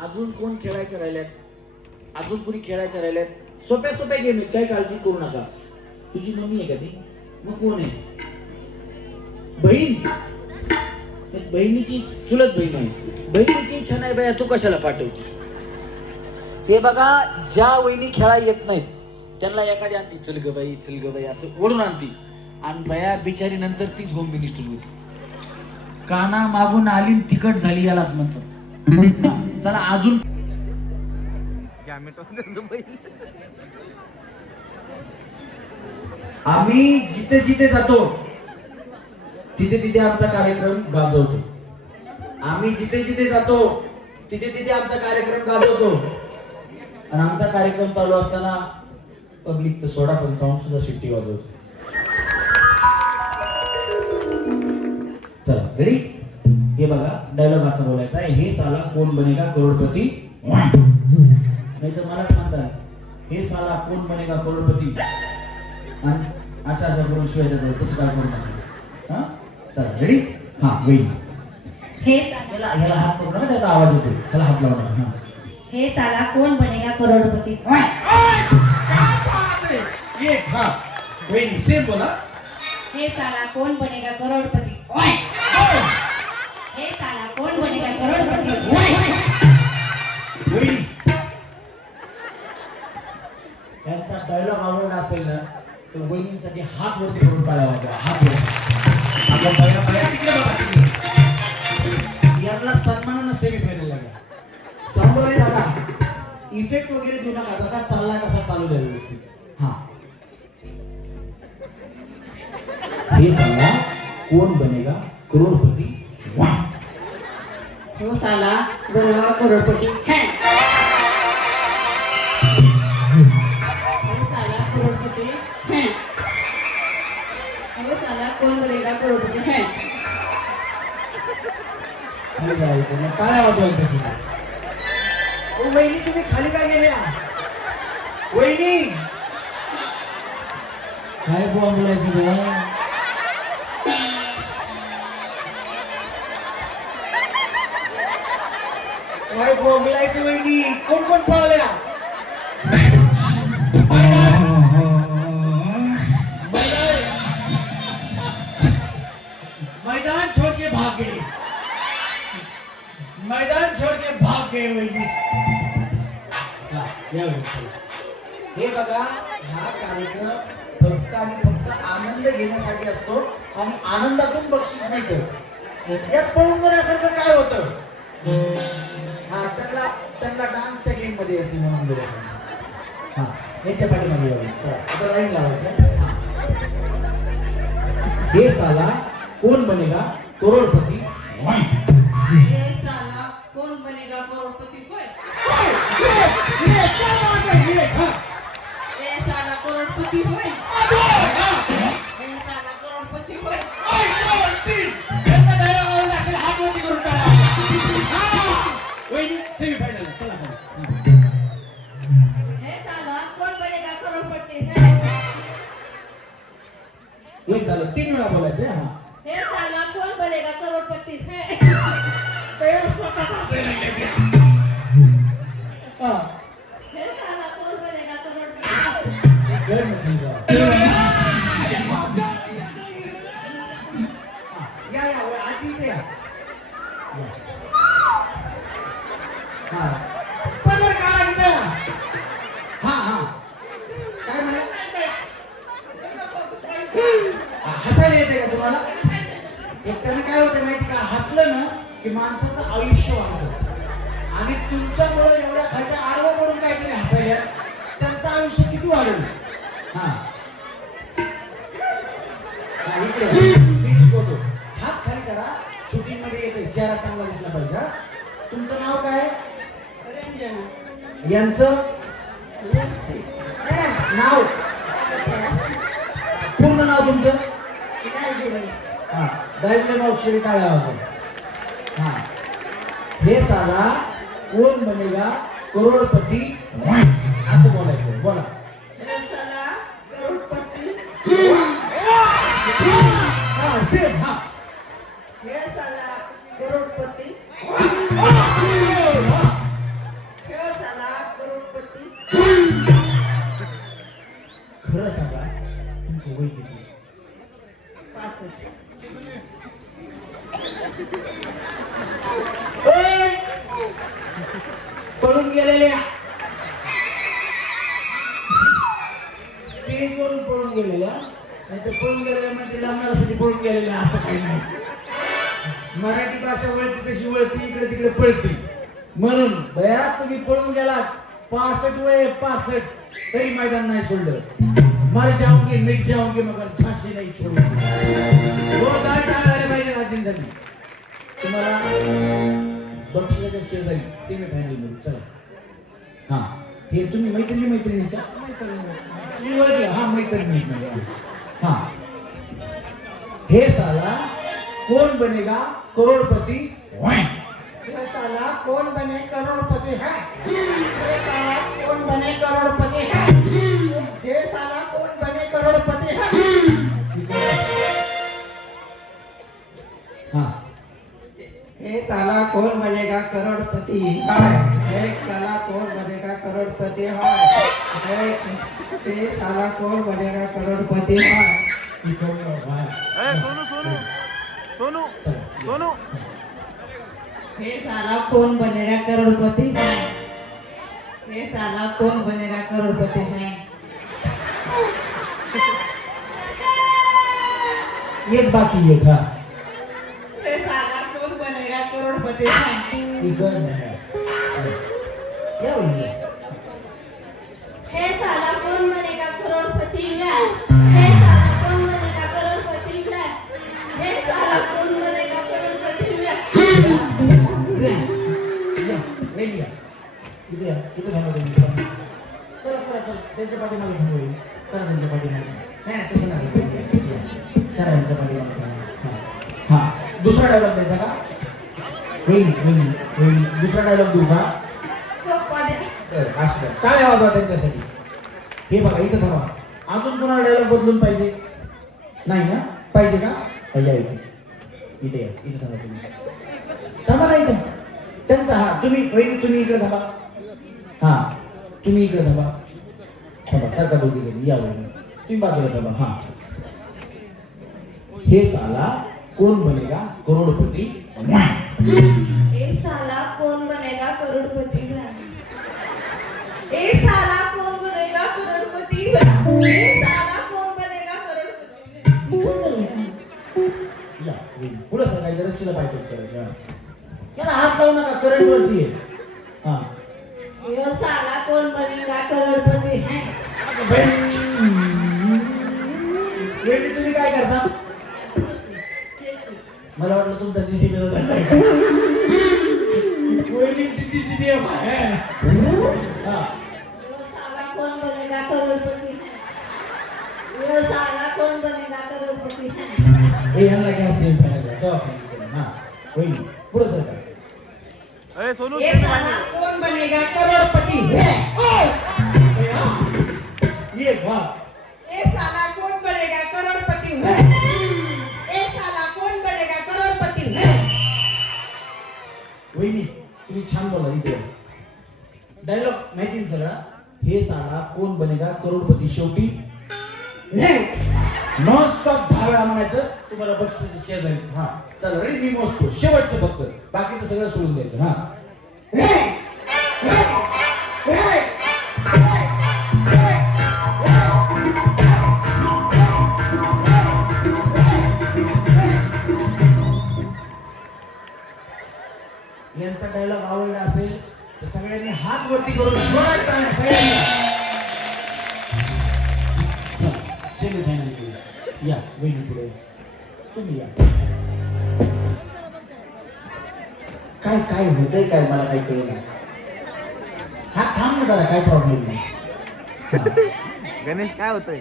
अजून कोण खेळायचे राहिल्यात? अजून कोणी खेळायचे राहिल्यात? सोप्या सोप्या गेम आहेत, काही काळजी करू नका. तुझी मम्मी आहे का ती? मग कोण आहे? बहीण? बहिणीची चुलत बहीण आहे. बहिणीची इच्छा नाही बाया, तू कशाला पाठवते? हे बघा, ज्या वहिनी खेळा येत नाहीत त्यांना एखादी आणती, चल ग बाई असं ओढून आणती. आणि बया बिचारी नंतर तीच होम मिनिस्टर होती. काना मागून आली तिकट झाली यालाच म्हणतात. चला अजून आम्ही जिथे जिथे जातो तिथे तिथे आमचा कार्यक्रम गाजवतो. आम्ही जिथे जिथे जातो तिथे तिथे आमचा कार्यक्रम गाजवतो. आणि आमचा कार्यक्रम चालू असताना पब्लिक तर सोडा पण साऊंड सुद्धा शिट्टी वाजवतो. चला रेडी? हे बघा, डायलॉग असा बोलायचा आहे, हे साला कोण बनेगा करोडपती. नाही तर मलाच म्हणतात, हे साला कोण बनेगा करोडपती. आणि अशा करून शिवाय देतात, तसं काय करू नका. हा चला रेडी? हा वेळी हे ह्याला हात करू नका, त्याचा आवाज येतो. त्याला हात लावू नका. हा हे साला कोण बनेगा करोडपती. एक हा वेळी सेम बोला. हे साला कोण बनेगा करोडपती. हे साला कोण बनेगा करोडपती. वेळी यांचा डायलॉग आवडला असेल ना तर वहिनींसाठी हात वरती करून टाळ्या वाजवा. हात वरती. आपल्या बाया तिकडे बघा, तिकडे. यांना सन्मानानं सेमी फायनल लागला. समोर दादा इफेक्ट वगैरे देऊ नका, जसा चालला कसा चालू द्या व्यवस्थित. हा हे सांगा कोण बनेगा करोडपती. हो साला बनेगा करोडपती. हे साला करोडपती. हो साला कोण बनेगा करोडपती. काय वाजवायचं सुद्धा. ओ वहिनी, तुम्ही खाली काय गेल्या? वहिनी काय बोलायचं बा? काय बोलायचं वहिनी? कोण कोण पळाल्या? यावेळी चला. हे बघा, हा कार्यक्रम फक्त आणि फक्त आनंद घेण्यासाठी असतो आणि आनंदातून बक्षीस मिळतं. यात पळून जाण्यासारखं काय होतं? हा, त्यांना डान्सच्या गेम मध्ये यायची म्हणून दिलं. हा, यांच्या पाठीमागे यावं. चला आता लाईन लावायचं. हे साला कोण बनेगा करोडपती. ये साला कौन बनेगा करोड़पति होय ये साला करोड़पति होय ये साला करोड़पति होय सेमीफायनल चला. हे साला कोण बनेगा करोडपती एक झालं, 3 वेळा बोलायचं. हा, हे साला कोण बनेगा करोडपती हा. हे साला कोण बनेगा करोडपती घर मध्ये जा. या आजी इथे या. हा, पदर काढा इथे. हा, काय म्हणा? हसायला येते का तुम्हाला? एक त्यानं काय होतं माहिती का, हसलं ना की माणसाचं आयुष्य वाढतं आणि तुमच्यामुळे एवढ्या खालच्या आडवं पडून काहीतरी हसायला त्यांचं आयुष्य किती वाढेल. हा, इकडे मी शिकवतो. हात खाली करा, शूटिंग मध्ये येते, चेहरा चांगला दिसला पाहिजे. हा? तुमचं नाव काय? यांचं नाव, पूर्ण नाव तुमचं? हा, दैवले मावशी टाळ्या वाजवा. हा, हे साला कोण बनेगा करोडपती असं बोलायचं. बोला. ये साला करोड़पति हा, सेम. हा, ये साला करोड़पति ये साला करोड़पति खरं सांगा तुमचं वय किती? 65 ओय! पळून गेलेल्या, स्टेजवरून पळून गेलेल्या, नाही तर पळून गेलेल्या म्हणजे लग्नासाठी पळून गेलेल्या असं काही नाही. मराठी भाषा वळती तशी वळती, इकडे तिकडे पळती. म्हणून बया तुम्ही पळून गेलात. 65 वय 65 तरी मैदान नाही सोडलं. मर जाऊंगी मिट जाऊंगी मगर झाशी नाही छोडूंगी. जोरदार टाळ्या झाल्या पाहिजे राजेंसाठी. तुम्हाला बक्षिसाच्या शेजारी सेमीफायनल मध्ये. चला. हा, हे तुम्ही मैत्रिणी का? तुम्ही ओळखलं? हा, मैत्रिणी. हा, हे साला कोण बनेगा करोडपती. ये साला कौन बने करोड़पति है ये साला कौन बने करोड़पति है ये साला कौन बने करोड़पति है हा, ये साला कौन बनेगा करोड़पति है एक साला कौन बनेगा करोड़पति है ये साला कौन बनेगा करोड़पति है ये साला कौन बनेगा करोड़पति है ये साला कौन बनेगा करोड़पति है एक बाकी एक. हा, ये साला कौन बनेगा करोड़पति है इकडनं आहे. या वहिनी. हे साला कौन बनेगा करोड़पति है हे साला कौन बनेगा करोड़पति है हे साला कौन बनेगा करोड़पति है या, वहिनी या. इथे या, इथे थांबा तुम्ही. चला त्यांच्या पाठीमागे थांबू. चला त्यांच्या पाठीमागे. नाही तसं नाही. चला यांच्या पाठीमागे. हा, दुसरा डायलॉग द्यायचा का? वहिनी दुसरा डायलॉग देऊ का? असं टाळ्या वाजवा त्यांच्यासाठी. हे बघा इथं थांबा. अजून कोणाला डायलॉग बदलून पाहिजे? नाही ना? पाहिजे का? या इथे या. इथे थांबा तुम्ही. थांबा ना इथं. त्यांचा हा, तुम्ही इकडे थांबा. हा, तुम्ही इकडे थांबा. सारखा दोघी जण या वहिनी. तुम्ही बाजूला थांबा. हा, हे साला कोण बनेगा करोडपती. हे साला कौन बनेगा करोड़पति है ए साला कौन बनेगा करोड़पति ए साला कौन बनेगा करोड़पति या पुढे सर जरा शिला पाहिजे करायचं हा. याला हात लावू नका करंट वरती आहे हा यो साला कौन बनेगा करोड़पति वेळी तुम्ही काय करता मला वाटलं तुमचा जीसीबी वहिनींची जीसीबी आहे हा यो साला कौन बनेगा करोड़पति यो साला कौन बनेगा करोड़पति हे यांना घ्या सेम पॅनल जबाबदारी हा वहिनी पुढे सर काय ये साला कौन बनेगा करोड़पति ये वाह ए साला कौन बनेगा करोड़पति ए साला कौन बनेगा करोड़पति वहिनी तुम्ही छान बोला इथे डायलॉग माहिती ना सगळा हे साला कोण बनेगा करोडपती शेवटी नॉन स्टॉप 10 वेळा म्हणायचं तुम्हाला बक्षीस शेजारीचं हा चला रेडी मी मोजतो शेवटचं फक्त बाकीचं सगळं सोडून द्यायचं हा यांचा डायलॉग आवडला असेल तर सगळ्यांनी हात वरती करून जोरात टाळ्या सगळ्यांनी सेमी फायनल या वहिनी पुढे तुम्ही या काय काय होतंय काय मला काही कळलं नाही हा थांब ना जरा काय प्रॉब्लेम नाही गणेश काय होतंय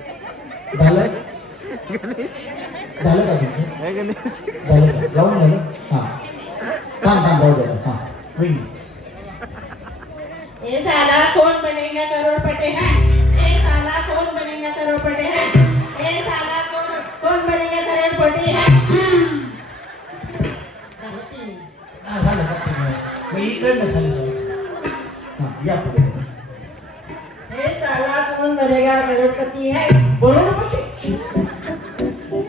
झालं गणेश झालं का तुमचं हे गणेश झालं का जाऊन झालं हा थांब थांब राहू द्या हा वहिनी ए साला कौन बनेगा करोड़पति है ए साला कौन बनेगा करोड़पति है ए साला कौन बनेगा करोड़पति है हा झालं का मग इकडनं खाली जाऊ हा या पुढे ए साला कौन बनेगा करोड़पति है करोडपती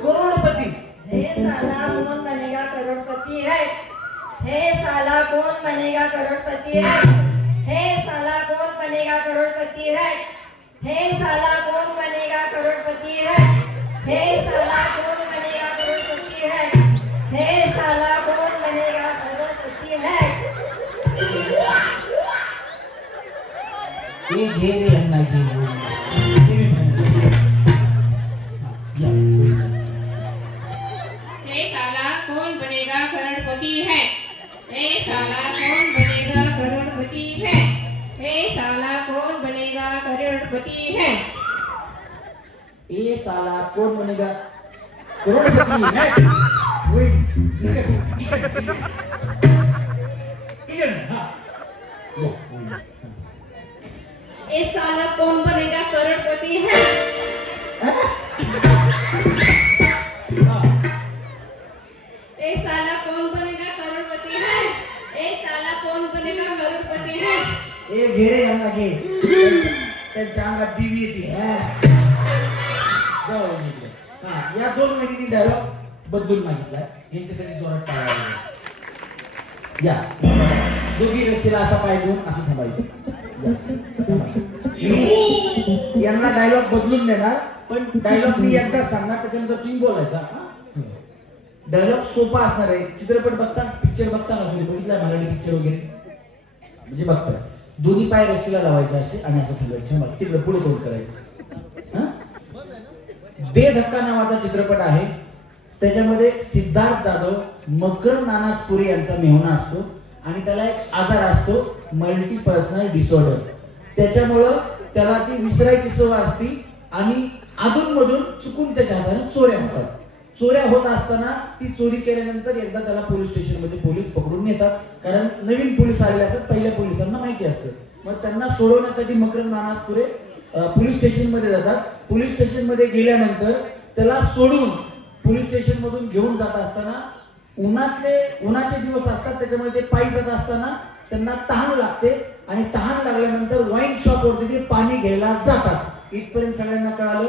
करोडपती ए साला कौन बनेगा करोड़पति है हे साला कौन बनेगा करोड़पति है हे साला कौन बनेगा करोड़पति है हे साला कौन बनेगा करोड़पति है हे साला कौन बनेगा करोड़पति है हे साला कौन बनेगा करोड़पति है ये घे रे यांना घे सेमी फायनल या हे साला कौन बनेगा करोड़पति है हे साला कौन बनेगा करोड़पति है हे साला कौन बनेगा करोड़पति है ए साला कौन बनेगा करोडपती है वेट इकडे हा लो ए साला कौन बनेगा करोड़पति है ए साला कौन बनेगा करोड़पति है ए साला कौन बनेगा करोड़पति है ए घे रे यांना घे त्यांच्या अंगात देवी येते जाऊ निघले हा या दोन महिन्यांनी डायलॉग बदलून मागितला यांच्यासाठी जोरात टाळ्या वाजवा. या दोघी रस्सीला असा पाय देऊन असं थांबायचं या, थांबा. मी यांना डायलॉग बदलून देणार पण डायलॉग मी एकदाच सांगणार त्याच्यानंतर तुम्ही बोलायचा डायलॉग सोपा असणार आहे चित्रपट बघता पिक्चर बघता ना तुम्ही बघितला मराठी पिक्चर वगैरे म्हणजे बघता दोन्ही पाय रस्सीला लावायचे असे आणि असं थांबायचं तिकडे पुढे तोड करायचं दे धक्का नावाचा चित्रपट आहे त्याच्यामध्ये सिद्धार्थ जाधव मकर नानासपुरे यांचा मेहुणा असतो आणि त्याला एक आजार असतो मल्टी पर्सनल डिसऑर्डर त्याच्यामुळं त्याला ती विसरायची सवय असती आणि अधूनमधून चुकून त्याच्या हाताने चोऱ्या होतात चोऱ्या होत असताना ती चोरी केल्यानंतर एकदा त्याला पोलीस स्टेशन मध्ये पोलीस पकडून नेतात कारण नवीन पोलीस आलेले असतात पहिल्या पोलिसांना माहिती असतं मग त्यांना सोडवण्यासाठी मकरंद नानासपुरे पोलीस स्टेशन मध्ये जातात पोलीस स्टेशन मध्ये गेल्यानंतर त्याला सोडून पोलीस स्टेशन मधून घेऊन जात असताना उन्हाचे दिवस असतात त्याच्यामुळे ते पायी जात असताना त्यांना तहान लागते आणि तहान लागल्यानंतर वाईन शॉप वरती ते पाणी घ्यायला जातात इथपर्यंत सगळ्यांना कळालं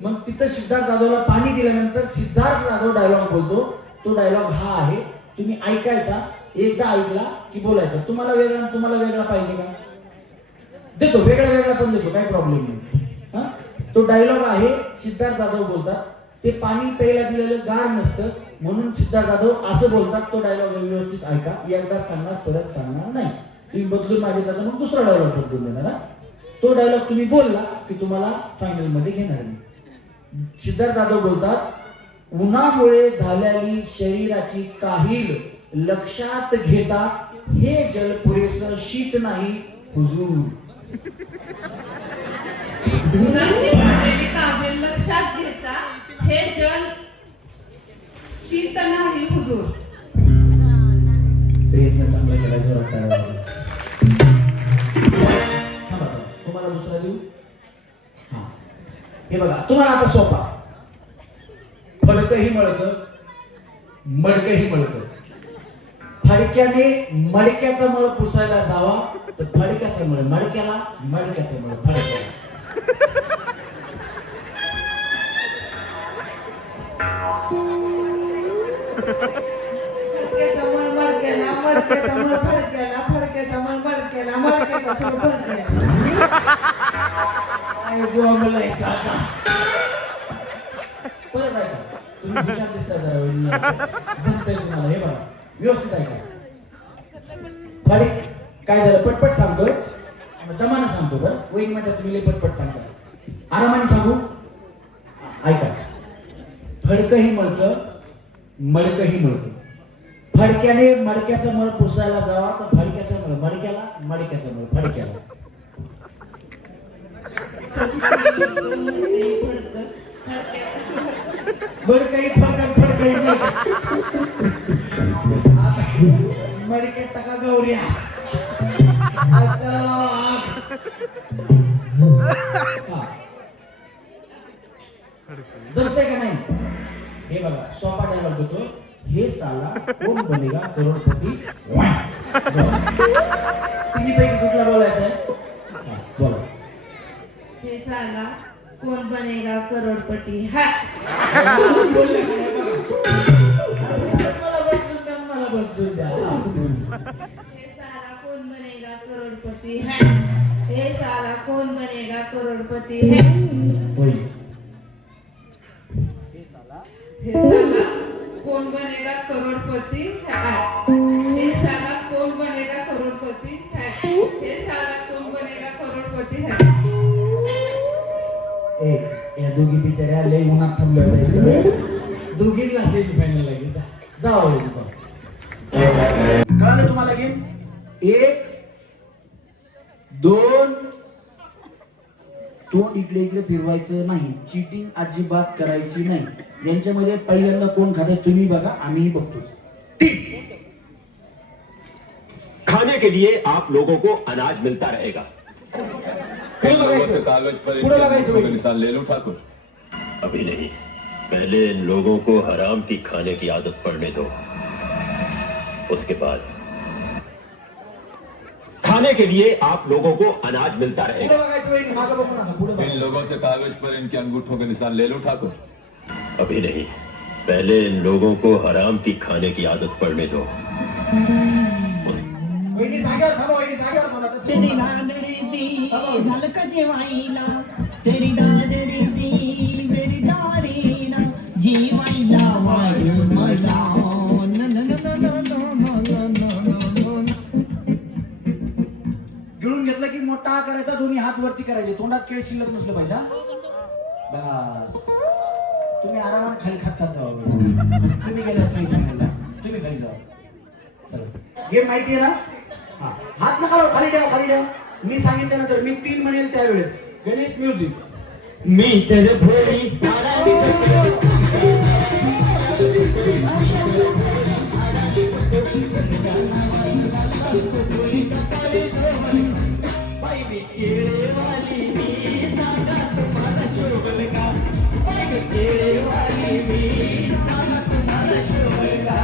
मग तिथं सिद्धार्थ जाधवला पाणी दिल्यानंतर सिद्धार्थ जाधव डायलॉग बोलतो तो डायलॉग हा आहे तुम्ही ऐकायचा एकदा ऐकला की बोलायचा तुम्हाला वेगळा पाहिजे का देतो, वेगळा वेगळा पण देतो, काही प्रॉब्लेम नाही. हा, तो डायलॉग आहे, सिद्धार्थ जाधव बोलतात, ते पाणी प्यायला दिलेलं गार नसतं म्हणून सिद्धार्थ जाधव असं बोलतात. तो डायलॉग व्यवस्थित ऐका, एकदा सांगणार परत सांगणार नाही. तुम्ही बदलून मागितला तर मग दुसरा डायलॉग बदलून देणार. हा, तो डायलॉग तुम्ही बोलला की तुम्हाला फायनल मध्ये घेणार मी. सिद्धार्थ जाधव बोलतात, उन्हामुळे झालेली शरीराची काहील लक्षात घेता हे जल पुरेसं शीत नाही हुजूर. उन्हाची झालेली काबिल लक्षात घेता हे जल शीत नाही हुजूर. प्रयत्न चांगला केला, जोरात टाळ्या वाजवा. हा बघा, तुम्हाला दुसरा देऊ. हा, हे बघा, तुम्हाला आता सोपा. फडकही मळकं, मडकही मळकं. फडक्याने मडक्याचा मळ पुसायला जावा तर फडक्याचा मळ मडक्याला, मडक्याचा मळ फडक्याला. फडक्याचा मळ मडक्याला, मडक्याचा मळ फडक्याला, फडक्याचा मळ मडक्याला, मडक्याचा मळ फडक्याला. काय बोंबलायचं आता. परत ऐका, तुम्ही हुशार दिसता जरा वहिनी. जमतंय तुम्हाला, हे बघा व्यवस्थित ऐका. फडक काय झालं, पटपट सांगतोय, दमानं सांगतो. बरं वहिनी म्हणतात तुम्ही लय पटपट सांगता, आरामाने सांगू. ऐका, फडकही मळकं, मडकही मळकं. फडक्याने मडक्याचा मळ पुसायला जावा तर फडक्याचा मळ मडक्याला, मडक्याचा मळ फडक्याला. मडकही फडकन, फडकही मडक्यात टाका गौऱ्या, त्याला लावा आग. जमतंय का नाही? हे बघा, सोपा डायलॉग देतो. हे साला कोण बनेगा करोडपती. तिन्ही पैकी कुठला बोलायचा आहे? बोला. हे साला कोण बनेगा करोडपती. हा, बोलले का नाही बघा. मला बदलून द्या, मला बदलून द्या. हे साला कोण बनेगा करोडपती है. हे साला कोण बनेगा करोडपती है. हे साला कोण बनेगा करोडपती है. हे साला कोण बनेगा करोडपती है. हे साला कोण बनेगा करोडपती है. या दोघी बिचाऱ्या लय उन्हात थांबल्या होत्या. दोघींना सेमी फायनल लागेल. जाऊ कळालं तुम्हाला गेम. 1 2 तोंड इकडे इकडे फिरवायचं नाही, चीटिंग अजिबात करायची नाही. यांच्यामध्ये पहिल्यांदा कोण खाते तुम्ही बघा, आम्ही बघतो. खाने के लिए आप लोगों को अनाज मिलता रहेगा. कागज पर निशान ले लो ठाकुर. अभी नहीं, पहले इन लोगों को हराम की खाने की आदत पड़ने दो, उसके बाद खाने के लिए आप लोगों को अनाज मिलता रहेगा. इन लोगों से कागज पर इनके अंगूठों के निशान ले लो ठाकुर. अभी नहीं, पहले इन लोगों को हराम की खाने की आदत पड़ने दो. वहिनी जागेवर थांबा, वहिनी जागेवर थांबा. तेरी दादरी दी झलक जेवायला, तेरी दादरी दी मेरी दारी ना जीवायला वाढ मला. गिळून घेतलं की मोठा करायचा, दोन्ही हात वरती करायचे, तोंडात केळ शिल्लक नसलं पाहिजे. बस तुम्ही आरामात खाली खात जावा. तुम्ही गेला असेल तुम्ही खाली जावा. चला, गेम माहिती आहे ना. हा, हात नका लावू, खाली ठेवा, खाली ठेवा. मी सांगितल्यानंतर मी 3 म्हणेल त्यावेळेस गणेश म्युझिक. मी तर भोळी बाई मी केळेवाली, मी सांगा तुम्हाला शोभल का. बाई केळेवाली, मी सांगा तुम्हाला शोभल का.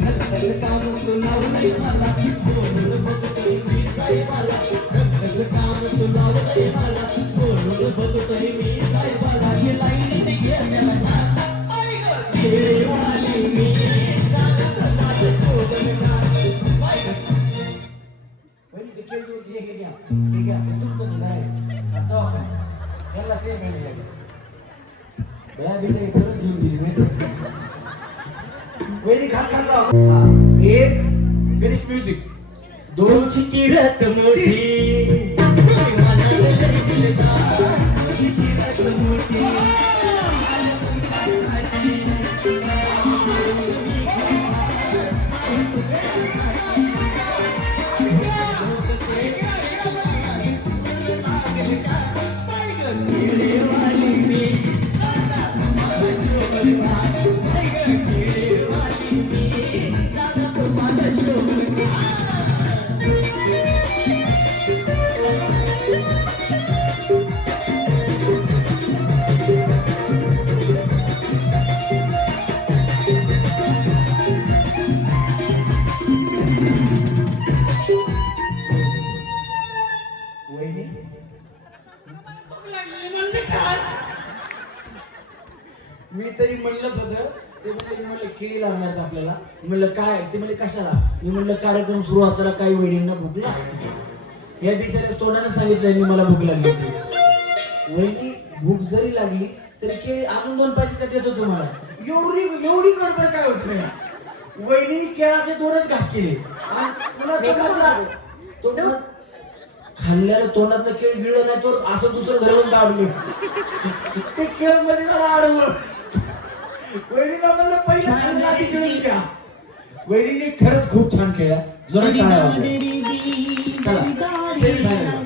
धक्काचं काम तू लावलंय मला, बोलून बघतोय मी साहेबाला. धक्काचं काम तू लावलंय मला, बोलून बघतोय मी साहेबाला. हे लाईन घेतल्या मला, बाई गं केळेवाली, मी सांगा तुम्हाला शोभल का. बाई वहिनी ते केळ घेऊन घे, घे, घ्या. घ्या तुमचंच नाही जाऊ आपण याला सेम आहे बया बिचारी खरंच घेऊन गेली माहिती वैरी खात खात जाऊ एक फिनिश म्युझिक दोन किरत मोठी मनाला दिलदार किरत मोठी मी तरी म्हणलंच होतं ते म्हणलं केळी लागणार आपल्याला म्हणलं काय ते म्हणजे कशाला मी म्हणलं कार्यक्रम सुरू असताना काही वहिनींना भूक लागते या बिचाऱ्या तोंडाने सांगितलं मी मला भूक लागली वहिनी भूक जरी लागली तरी केळी अजून 2 पाहिजे का देतो तुम्हाला एवढी गडबड काय होत नाही वहिनी केळाचे 2च घास केले खाल्ल्याला तोंडातलं केळ गिळलं नाही तर असं दुसरं धरून दाबले ते केळ मध्ये झाला आडवं वैरीला म्हणलं पहिला आधी खेळून घ्या वैरीने खरंच खूप छान खेळला जोरात टाळ्या वाजवा. चला, semi-final.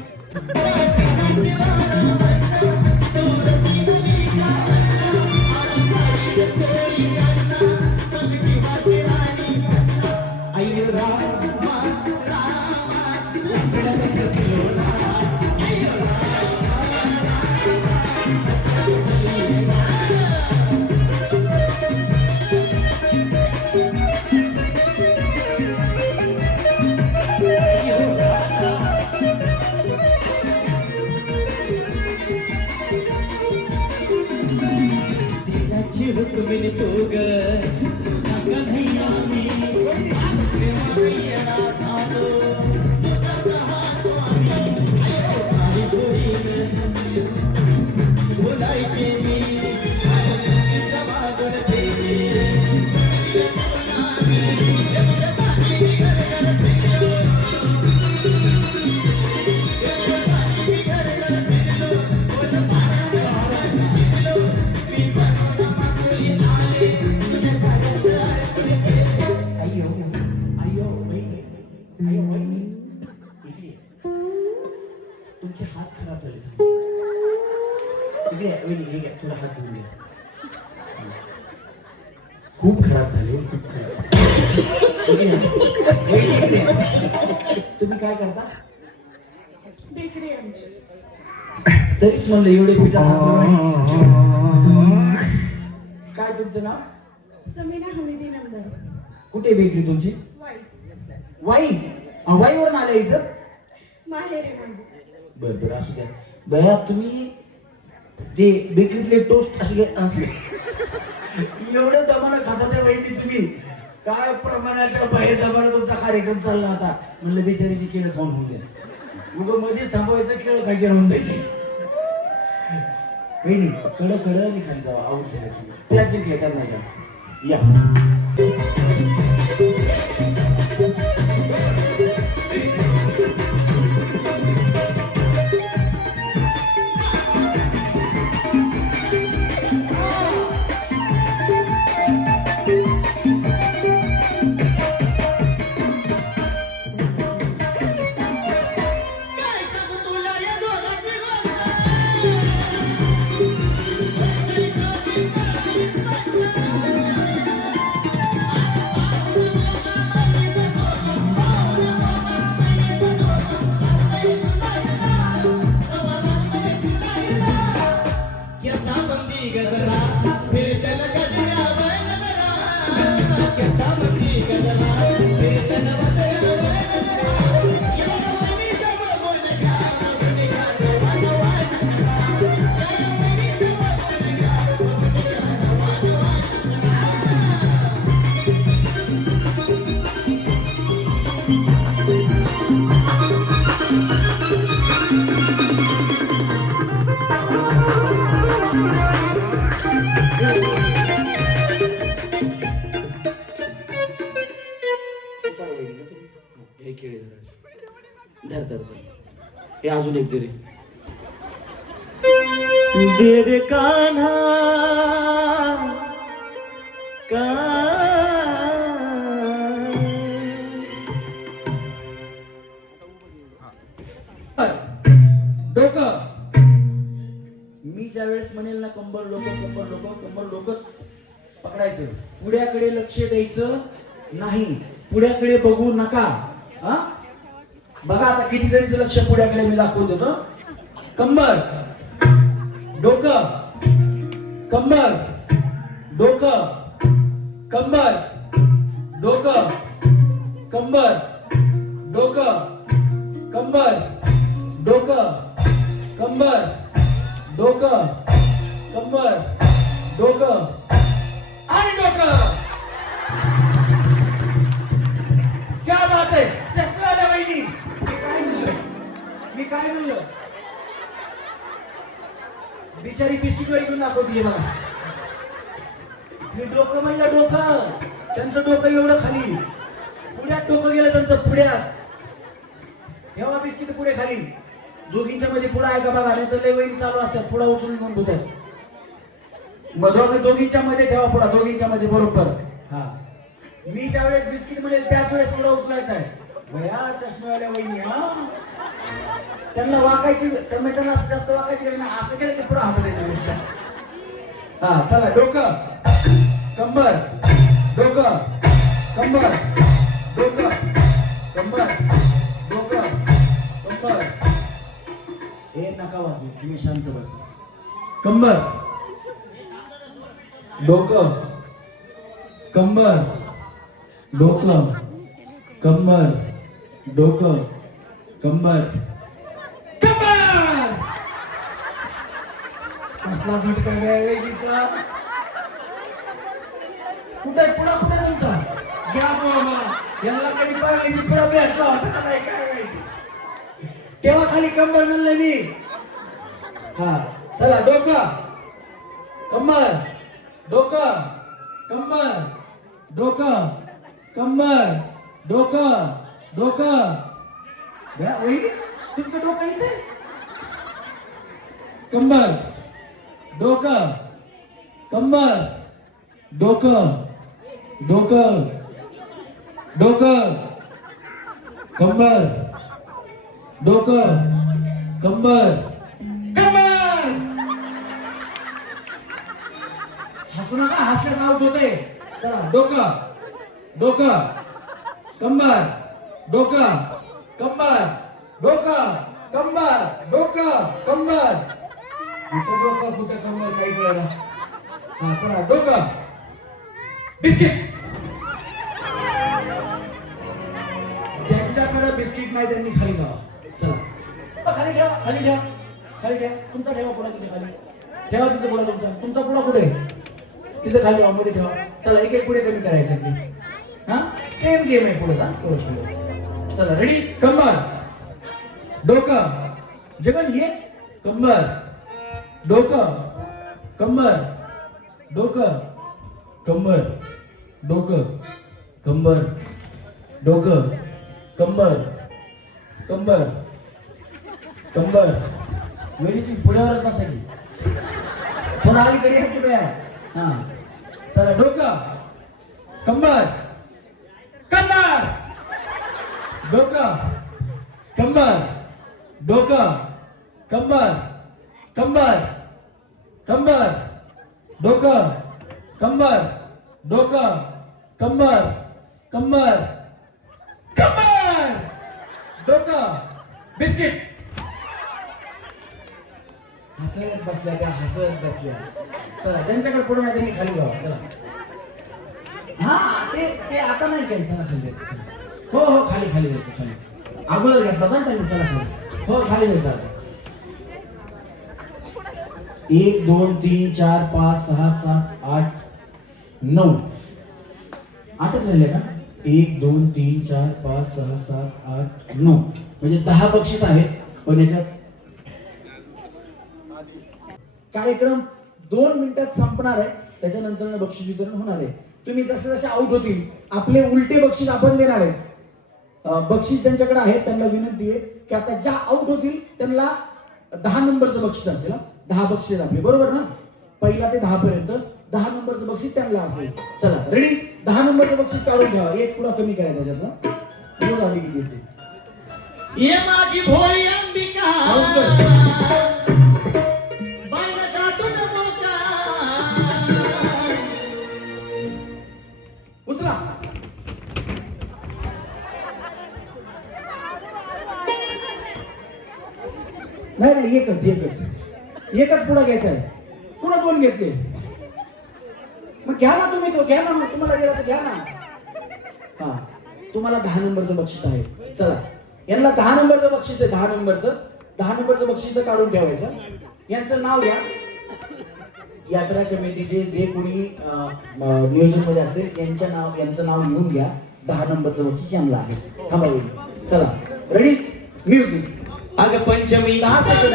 हुक्मिन तो गया में तुमचे हात खराब झाले थोडा हात धुवून घ्या खूप खराब झाले खूप खराब तुम्ही काय करता तरीच म्हणलं एवढे पिठात हात काय तुमचं नाव समीना हमीदी नंबर कुठे बेकरी तुमची वाई वाईवरून आल्या इथं माहेर बर बर असू द्या बया तुम्ही ते बेकरीतले टोस्ट असे एवढं दमानं खाता त्या वहिनी तुम्ही काय प्रमाणाच्या बाहेर दमानं तुमचा कार्यक्रम चालला होता म्हणलं बिचारीची केळं खाऊन होऊन द्या उगं मध्येच थांबवायचं केळं खायचे राहून जायचे वहिनी कड आणि खाली जावा आऊट झाल्याची त्याची खेळतात नाही का या अजून एक दे रे. दे रे कान्हा का डोकं. मी ज्या वेळेस म्हणेल ना कंबर लोक कंबर लोक कंबर लोकच पकडायचं. पुढ्याकडे लक्ष द्यायचं नाही, पुढ्याकडे बघू नका. हा बघा आता किती जणीचं लक्ष पुढ्याकडे मी दाखवून देतो. कंबर डोकं कंबर डोकं कंबर डोकं कंबर डोकं कंबर डोकं कंबर डोकं कंबर डोकं आणि डोकं. क्या बात आहे. चष्म्यावाल्या वहिनी, मी काय म्हणलं बिचारी बिस्किट वर घेऊन दाखवतीये मला. मी डोकं म्हणलं डोकं. त्यांचं डोकं एवढं खाली, पुढ्यात डोकं गेलं त्यांचं पुढ्यात. तेव्हा बिस्किट पुढे खाली. दोघींच्या मध्ये पुढा आहे का बघा, नाही तर लय वहिनी चालू असतात पुढा उचलून घेऊन धुतात. मग दोघींच्या मध्ये ठेवा पुढा, दोघींच्या मध्ये बरोबर. हा मी ज्या वेळेस बिस्किट म्हणेल त्याच वेळेस पुढा उचलायचा आहे. भया चष्म्यावाल्या वहिनी, हा त्यांना वाकायची, त्यांना जास्त वाकायची गरज नाही. असं केलं की पुढे हातात येतं. हा चला डोकं कंबर डोकं कंबर डोकं कंबर डोकं कंबर. हे नका वाजू, तुम्ही शांत बसा. कंबर डोकं कंबर डोकं कंबर डोकं कंबर कंबर. कसला झटका वेगळीचा. कुठे पुढा कुठे तुमचा घ्या मला. याला कधी पाहिजे पुढा भेटला होता का नाही काय माहिती. तेव्हा खाली कंबर म्हणलं मी. हा चला डोकं कंबर डोकं कंबर डोकं कंबर डोकं डोकं. वहिनी तुमचं डोकं इथे. कंबर डोकं कंबर डोकं डोकं डोकं कंबर डोकं कंबर कंबर. हसू नका, हसल्यास आउट होते. चला डोकं डोकं कंबर डोकं कंबर डोकं कंबर डोकं कंबर. कुठं डोकं कुठं कंबर काही कळलं. हा चला डोकं बिस्किट. ज्यांच्याकडे बिस्किट नाही त्यांनी खाली जावा. चला खाली ठेवा खाली ठेवा खाली ठेवा. तुमचा ठेवा पुढा तिथे खाली ठेवा. तिथे पुढा तुमचा पुढा पुढे तिथे खाली मध्ये ठेवा. चला एक एक पुढे कमी करायचं. हा सेम गेम आहे पुढे का. चला रेडी. कंबर डोकं जगन ये कंबर डोकं कंबर डोकं कंबर डोकं कंबर डोकं कंबर कंबर कंबर. वेळी ती पुढ्यावरच बसायची. थोडा अलीकडे आहे पुढे आहे. हा चला डोकं कंबर कंबर डोकं कंबर डोकं कंबर कंबर कंबर डोकं कंबर डोकं कंबर कंबर कंबर डोकं बिस्किट. हसत बसल्या त्या हसत बसल्या. चला ज्यांच्याकडे पुढे नाही त्यांनी खाली जावा. चला हा ते आता नाही काही. चला खाली जायचं. हो हो खाली खाली जायचं. खाली अगोदर घेतला होता त्यांनी. चला खाली हो खाली जायचं. 1 2 3 4 5 6 7 8 9 8च राहिले का. 1 2 3 4 5 6 7 8 9 म्हणजे 10 बक्षीस आहेत. पण याच्यात कार्यक्रम 2 मिनिटात संपणार आहे. त्याच्यानंतर बक्षीस वितरण होणार आहे. तुम्ही जसे जसे आउट होतील आपले उलटे बक्षीस आपण देणार आहे. बक्षीस ज्यांच्याकडे आहेत त्यांना विनंती आहे की आता ज्या आउट होतील त्यांना 10 नंबरचं बक्षीस असेल. 10 बक्षीस आपले, बरोबर ना? पहिला ते 10 पर्यंत 10 नंबरचं बक्षीस त्यांना असेल. चला रेडी, 10 नंबरचं बक्षीस काढून ठेवा. एक पुढा कमी करायचा त्याच्यात. रोज आली किती येते ये माझी भोळी अंबिका काउंट कर. बाईला दाटून मोका उचला. नाही नाही, एकच पुढा घ्यायचा आहे. पुन्हा 2 घेतले. मग घ्या ना तुम्ही, तो घ्या ना. मग तुम्हाला गेला तर घ्या ना. हा, तुम्हाला 10 नंबरचं बक्षीस आहे. चला, यांना 10 नंबरचं बक्षीस आहे. 10 नंबरचं बक्षीस तर काढून ठेवायचं. यांचं नाव घ्या. यात्रा कमिटीचे जे कोणी नियोजन मध्ये असतील यांचं नाव लिहून घ्या. 10 नंबरचं बक्षीस यांना आहे. थांबा वेळी. चला रेडी, म्युझिक. अग पंचमी 10 सेकंद.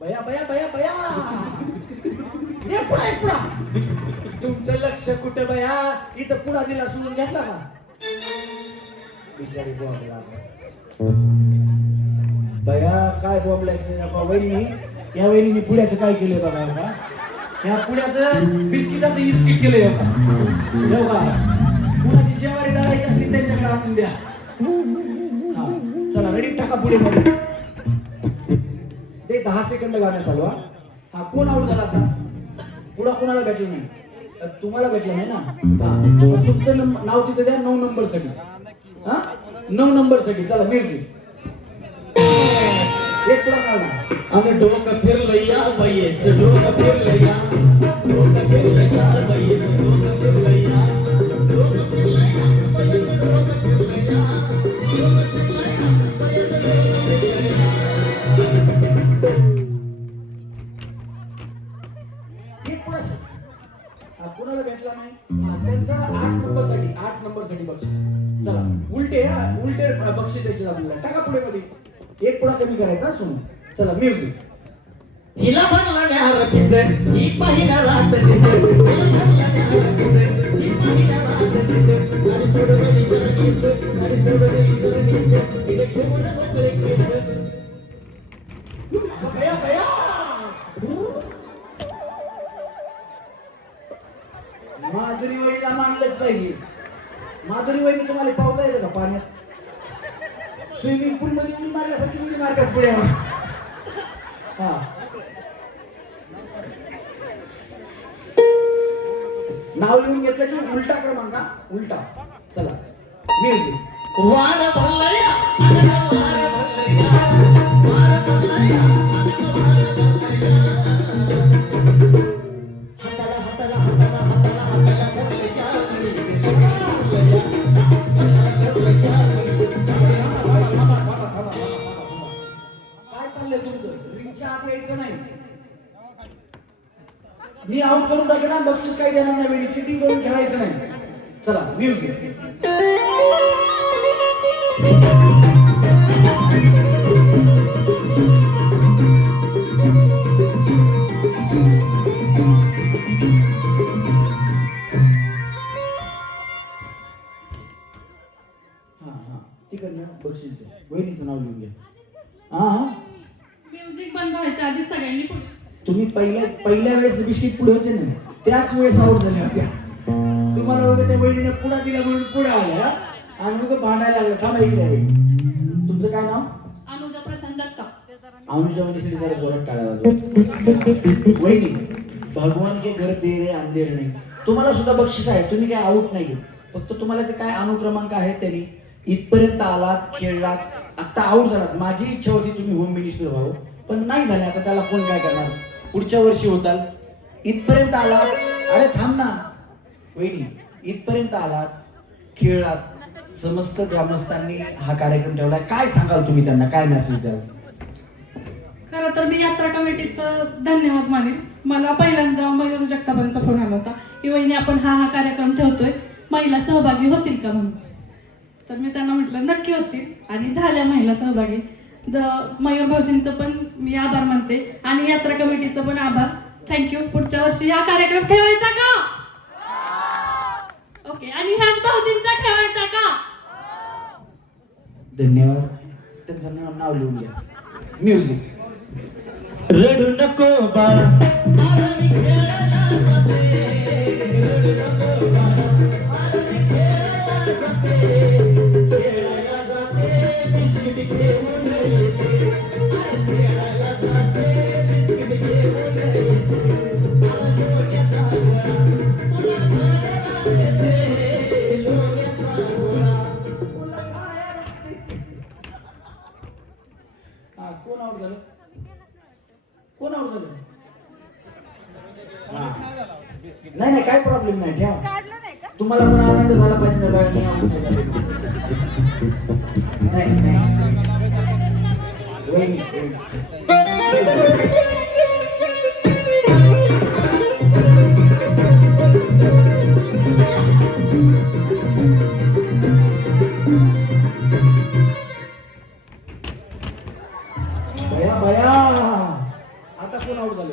बया बया बया बया, एक पुढा. तुमचं लक्ष कुठं बया? इथं पुढा दिला सोडून घेतला का? बिचारी बॉम्बला बया, काय बॉम्बलायचं वहिनी. या वहिनीने पुण्याचं काय केलंय बघा का? या पुण्याचं बिस्किटाचं इस्किट केलंय का? कुणाची जेवारी दळायची असली त्यांच्याकडे आणून द्या. हा चला रेडी, टाका पुढे मध्ये. ते 10 सेकंद गाणं चालवा. हा, कोण आउट झाला आता? पुढा कोणाला भेटलं नाही? तुम्हाला भेटलं नाही ना? हा, तुमचं नाव तिथे द्या 9 नंबर साठी. हा, 9 नंबर साठी. चला म्युझिक. एक पुढा काढला. अग डोकं फिरलं या बाईचं, डोकं फिरलं या, डोकं फिरलं या बाईचं, डोकं फिरलं या, डोकं फिरलं या बाईचं, डोकं फिरलं या, डोकं फिरलं या बाईचं, डोकं फिरलं या. एक पुढा कुणाला भेटला नाही? हा, त्यांचा 8 नंबर साठी बक्षीस. चला उलटे बक्षीस द्यायचे आपल्याला. टाका पुढे मध्ये. एक पुढा कमी करायचा. सुनो. चला म्युझिक. हिला भरला न्याहार पिस, ही पहिला रात दिस, हिला भरला न्याहार पिस, ही पहिला रात दिस, सारी सोडवली जरनीस, सारी सोडवली जरनीस, हिने घेऊन मोकळे केस. बया बया, माधुरी वहिनीला मानलंच पाहिजे. माधुरी वहिनी तुम्हाला पावता येतं का पाण्यात? स्विमिंग पूल मध्ये उडी मारल्यासारखी उडी मारतात पुढे. हा, नाव लिहून घेतलं की उलटा क्रमांक. उलटा. चला म्युझिक. वार भरला या, अनक वार भरला या, वार भरला या, अनक वार भरला या. हाताला हाताला हाताला हाताला हाताला भरले या, भरले या, भरले या. काय चाललंय तुमचं? रिंगच्या आत यायचं नाही. मी आउट करून टाकेल, बक्षीस काही देणार नाही. वेळी चिटिंग करून खेळायचं नाही. चला म्युझिक. तिकडनं बक्षीस द्या. वहिनीचं नाव लिहून घ्या. हा, म्युझिक बंद व्हायच्या आधी सगळ्यांनी पुढे. तुम्ही पहिल्या वेळेस बिस्किट पुढे होते ना, त्याच वेळेस आउट झाल्या होत्या. तुम्हाला वगैरे त्या वहिनीने पुढा दिला म्हणून पुढे आल्या आणि मग भांडायला लागलं. थांबा इकडे. तुमचं काय नाव? अनुजा प्रशांत जगताप. अनुजा वहिनीसाठी जरा जोरात टाळ्या वाजवा. वहिनी, भगवान के घर दे रे अंधेर नाही. तुम्हाला सुद्धा बक्षीस आहे. तुम्ही काय आउट नाही. फक्त तुम्हाला जे काय अनुक्रमांक आहेत त्यांनी इथपर्यंत आलात, खेळलात, आता आउट झालात. माझी इच्छा होती तुम्ही होम मिनिस्टर व्हावं, पण नाही झाले. आता त्याला कोण काय करणार? पुढच्या वर्षी होताल. इथपर्यंत आलात. अरे थांब ना वहिनी, इथपर्यंत आलात, खेळलात. समस्त ग्रामस्थांनी हा कार्यक्रम ठेवला. काय सांगाल तुम्ही त्यांना? काय मेसेज द्याल? खरं तर मी यात्रा कमिटीचं धन्यवाद मानेल. मला पहिल्यांदा मयूर जगतापांचा फोन आला होता की वहिनी आपण हा कार्यक्रम ठेवतोय, महिला सहभागी होतील का म्हणून. तर मी त्यांना म्हटलं नक्की होतील आणि झाल्या महिला सहभागी. मयूर भाऊजींचं पण मी आभार मानते आणि यात्रा कमिटीचं पण आभार. थँक्यू. पुढच्या वर्षी हा कार्यक्रम ठेवायचा का? ओके. आणि ह्याच भाऊजींचा ठेवायचा का? धन्यवाद. त्यांचं नाव लिहून घ्या. म्युझिक. रडू नको बाळा मला मी खेळायला जाते रडू नको बाळा मला मी खेळायला जाते बिस्किट घेऊन येते अरे खेळायला जाते बिस्किट घेऊन येते मला लोण्याचा गोळा तुला खायला देते लोण्याचा गोळा तुला खायला देते. कोण आउट झालं? कोण आउट झालं? नाही नाही काय प्रॉब्लेम नाही. ठेवा. तुम्हाला पण आनंद झाला पाहिजे ना. नाही नाही बया बया. आता कोण आउट झालं?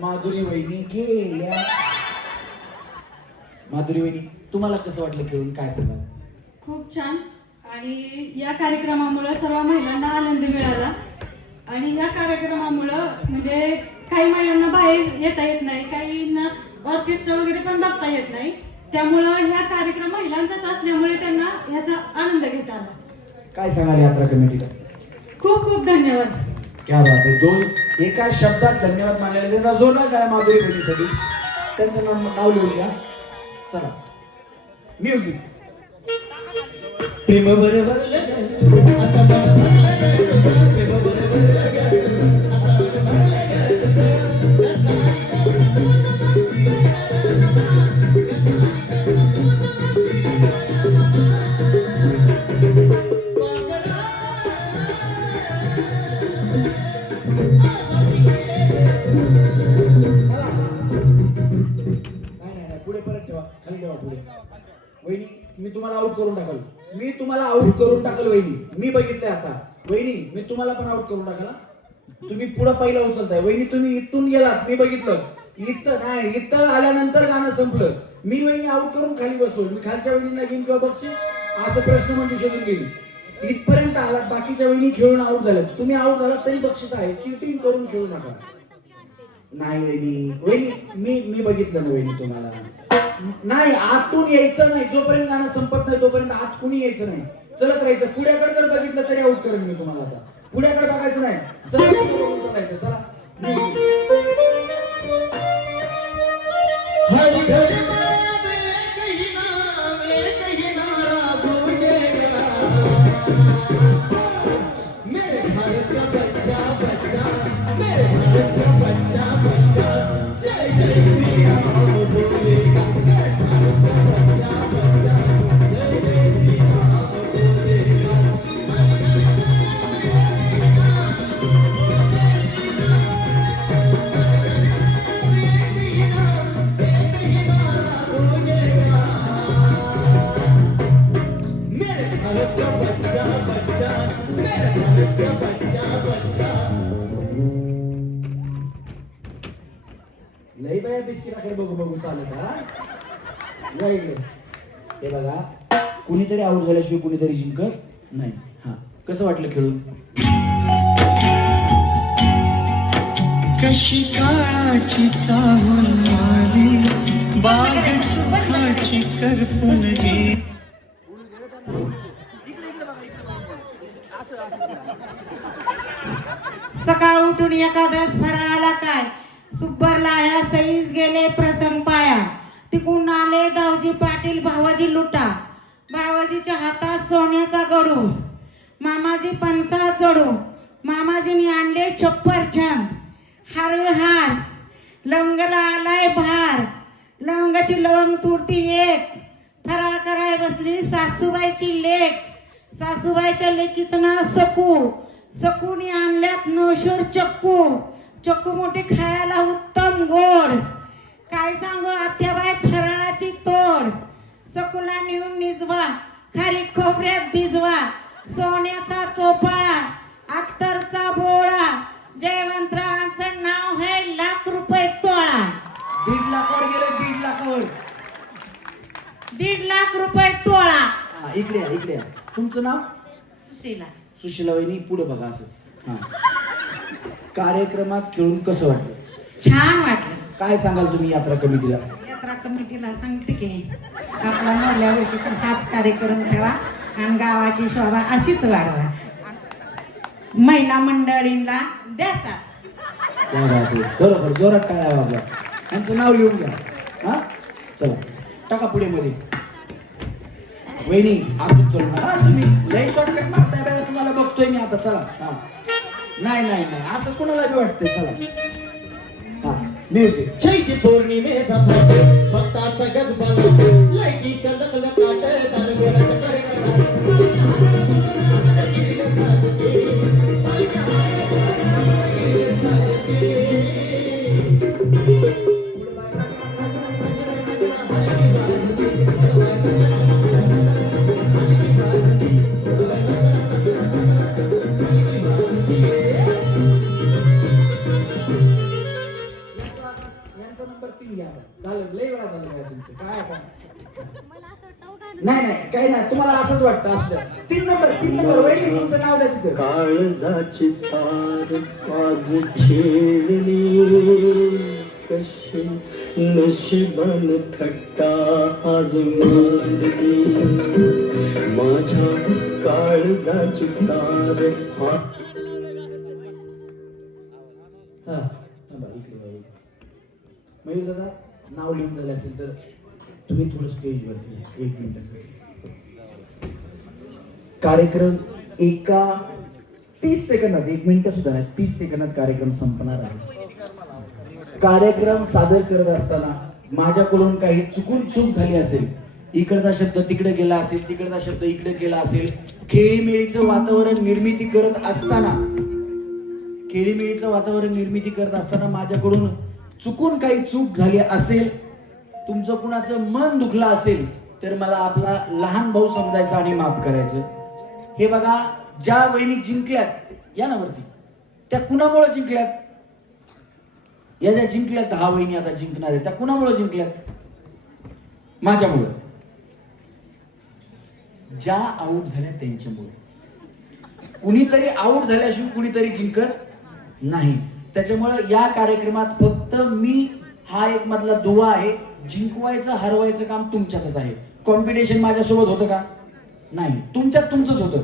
माधुरी वहिनी गेल्या. माधुरी वहिनी, तुम्हाला कसं वाटलं खेळून? काय सांगाल? खूप छान. आणि या कार्यक्रमामुळं सर्व महिलांना आनंद मिळाला. आणि या कार्यक्रमामुळं म्हणजे काही महिलांना बाहेर येता येत नाही, काहींना ऑर्केस्ट्रा वगैरे पण बघता येत नाही. त्यामुळं ह्या कार्यक्रम महिलांचाच असल्यामुळे त्यांना ह्याचा आनंद घेता आला. काय सांगाल यात्रा कमिटीला? खूप खूप धन्यवाद. क्या बात आहे. दोन एका शब्दात धन्यवाद मानलेले. त्यांचा जोरदार काय माधुरी बहिणीसाठी. त्यांचं नाव लिहून घ्या. चला म्युझिक. प्रेम बरोबर आता प्रेम पुढे परत ठेवा. खाली ठेवा. पुढे. वहिनी, मी तुम्हाला आउट करून टाकल. मी तुम्हाला आउट करून टाकल वहिनी. मी बघितलंय आता. वहिनी, मी तुम्हाला पण आउट करून टाकला. तुम्ही पुढे पहिला उचलताय. वहिनी, तुम्ही इथून गेलात. मी बघितलं. इथं नाही, इथं आल्यानंतर गाणं संपलं. मी वहिनी आउट करून खाली बसवलं. मी खालच्या वहिनीला घेईन किंवा बक्षीस असं प्रश्न म्हणजे शोधून घेईन. इथपर्यंत आलात. बाकीच्या वहिनी खेळून आउट झाल्यात. तुम्ही आउट झालात तरी बक्षीस आहे. चिटिंग करून खेळू नका. नाही वहिनी. वहिनी, मी बघितलं ना वहिनी तुम्हाला. नाही, आतून यायचं नाही. जोपर्यंत गाणं संपत नाही तोपर्यंत आत कुणी यायचं नाही. चलत राहायचं. पुढ्याकडे जर बघितलं तरी आउट करेन मी तुम्हाला. आता पुढ्याकडे बघायचं नाही. चलायचं. चला. हर घर में कहीं ना रात उठेगा मेरे भारत का बच्चा बच्चा मेरे भारत का बच्चा बच्चा जय जय श्री राम बोलेगा मेरे भारत का बच्चा बच्चा जय जय श्री राम बोलेगा. लई बाया बिस्किटाकडे बघू चालत. हा या इकडे. हे बघा, कुणीतरी आउट झाल्याशिवाय कुणीतरी जिंकत नाही. हा, कसं वाटलं खेळून? कशी काळाची चाहूल आली बाग सुखाची करपून गेली. सकाळ उठून एकादश फराळाला काय सुब्बरला ह्या सईस गेले प्रसंग पाया. तिकून आले दावजी पाटील भावाजी लुटा. भावाजीच्या हातात सोन्याचा गडू. मामाजी पणसा चढू. मामाजीने आणले छप्पर छंद. हार हार लवंगला आलाय भार. लवंगाची लवंग तुरती एक. फराळ कराय बसली सासूबाईची लेक. सासूबाईच्या लेकीचं नाव सकू. सकूनी आणल्यात नोशोर चक्कू. चक्कू मोठी खायला उत्तम गोड. काय सांगू आत्याबाई फराळाची तोड. सकूला नेऊन निजवा खारी खोबऱ्यात भिजवा. सोन्याचा चोपाळा अत्तरचा बोळा जयवंतरावांचं नाव आहे ₹1,00,000 तोळा. 1.5 लाखावर गेले, 1.5 लाखावर. ₹1,50,000 तोळा. हा, इकडे या, इकडे या. तुमचं नाव? सुशीला. सुशीला वहिनी, पुढे बघा असं. हा. कार्यक्रमात खेळून कसं वाटलं? छान वाटलं. काय सांगाल तुम्ही यात्रा कमिटीला? यात्रा कमिटीला सांगते की आपला मोडल्या वर्षी पण हाच कार्यक्रम ठेवा आणि गावाची शोभा अशीच वाढवा. महिला मंडळींना द्या साथ. क्या बात आहे. खरोखर जोरात टाळ्या वाजवा. यांचं नाव लिहून घ्या. हा, चला टाका पुढे मध्ये. वहिनी आतून चलू नका तुम्ही, लई शॉर्टकट मारताय बाय, तुम्हाला बघतोय मी आता. चला. हा, नाही नाही नाही असं कुणाला बी वाटतंय. चला. हा, म्युझिक. चैती पौर्णिमेचा थाट भक्ताचा गजबला लाईटीच्या लखलखाट दानगोराच्या यांचा नंबर 3 घ्या. झालं, लई वेळा झालं काय तुमचं. काय आता? नाही नाही काही नाही, तुम्हाला असंच वाटतं. असू द्या. 3 नंबर वहिनी, तुमचं नाव द्या तिथं. काळजाची तार आज खेळली कशी नशिबान थट्टा आज मांडली माझ्या काळजाची तार. हा, थांबा, इकडे बघा. मयूर दादा, नाव लिहून झालं असेल तर तुम्ही थोडं स्टेजवरती 1 मिनिटासाठी. कार्यक्रम एका 30 सेकंदात, 1 मिनिट सुद्धा नाही, 30 सेकंदात कार्यक्रम संपणार आहे. कार्यक्रम सादर करत असताना माझ्याकडून काही चूक झाली असेल, इकडचा शब्द तिकडे गेला असेल, तिकडचा शब्द इकडे गेला असेल, खेळीमेळीचं वातावरण निर्मिती करत असताना माझ्याकडून चुकून काही चूक झाली असेल, तुमचं कुणाचं मन दुखलं असेल तर मला आपला लहान भाऊ समजायचा आणि माफ करायचं. हे बघा, ज्या वहिनी जिंकल्यात या ना वरती, त्या कुणामुळे जिंकल्यात? या ज्या जिंकल्यात 10 वहिनी आता जिंकणार आहेत, त्या कुणामुळे जिंकल्यात? माझ्यामुळे. ज्या आऊट झाल्या त्यांच्यामुळे. कुणीतरी आऊट झाल्याशिवाय कुणीतरी जिंकत नाही. त्याच्यामुळे या कार्यक्रमात फक्त मी हा एक मधला दुवा आहे. जिंकवायचं हरवायचं काम तुमच्यातच आहे. कॉम्पिटिशन माझ्यासोबत होतं का? नाही. तुमचंच होतं.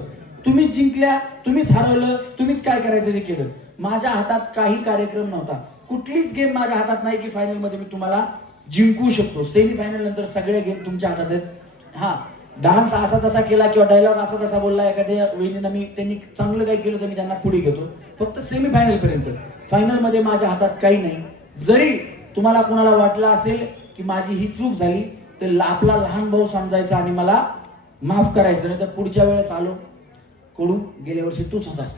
तुम्हीच जिंकल्या, तुम्हीच हरवलं, तुम्हीच काय करायचं ते केलं. माझ्या हातात काही कार्यक्रम नव्हता. कुठलीच गेम माझ्या हातात नाही की फायनल मध्ये मी तुम्हाला जिंकू शकतो. सेमी फायनल नंतर सगळे गेम तुमच्या हातात आहेत. हा, डान्स असा तसा केला किंवा डायलॉग असा तसा बोलला एखाद्या वहिनीनं, त्यांनी चांगलं काही केलं तर मी त्यांना पुढे घेतो. फक्त सेमी फायनल पर्यंत. फायनल मध्ये माझ्या हातात काही नाही. जरी तुम्हाला कुणाला वाटलं असेल की माझी ही चूक झाली तर आपला लहान भाऊ समजायचा आणि मला माफ करायचं. नाही तर पुढच्या वेळेस आलो कडू, गेल्या वर्षी तूच होतास,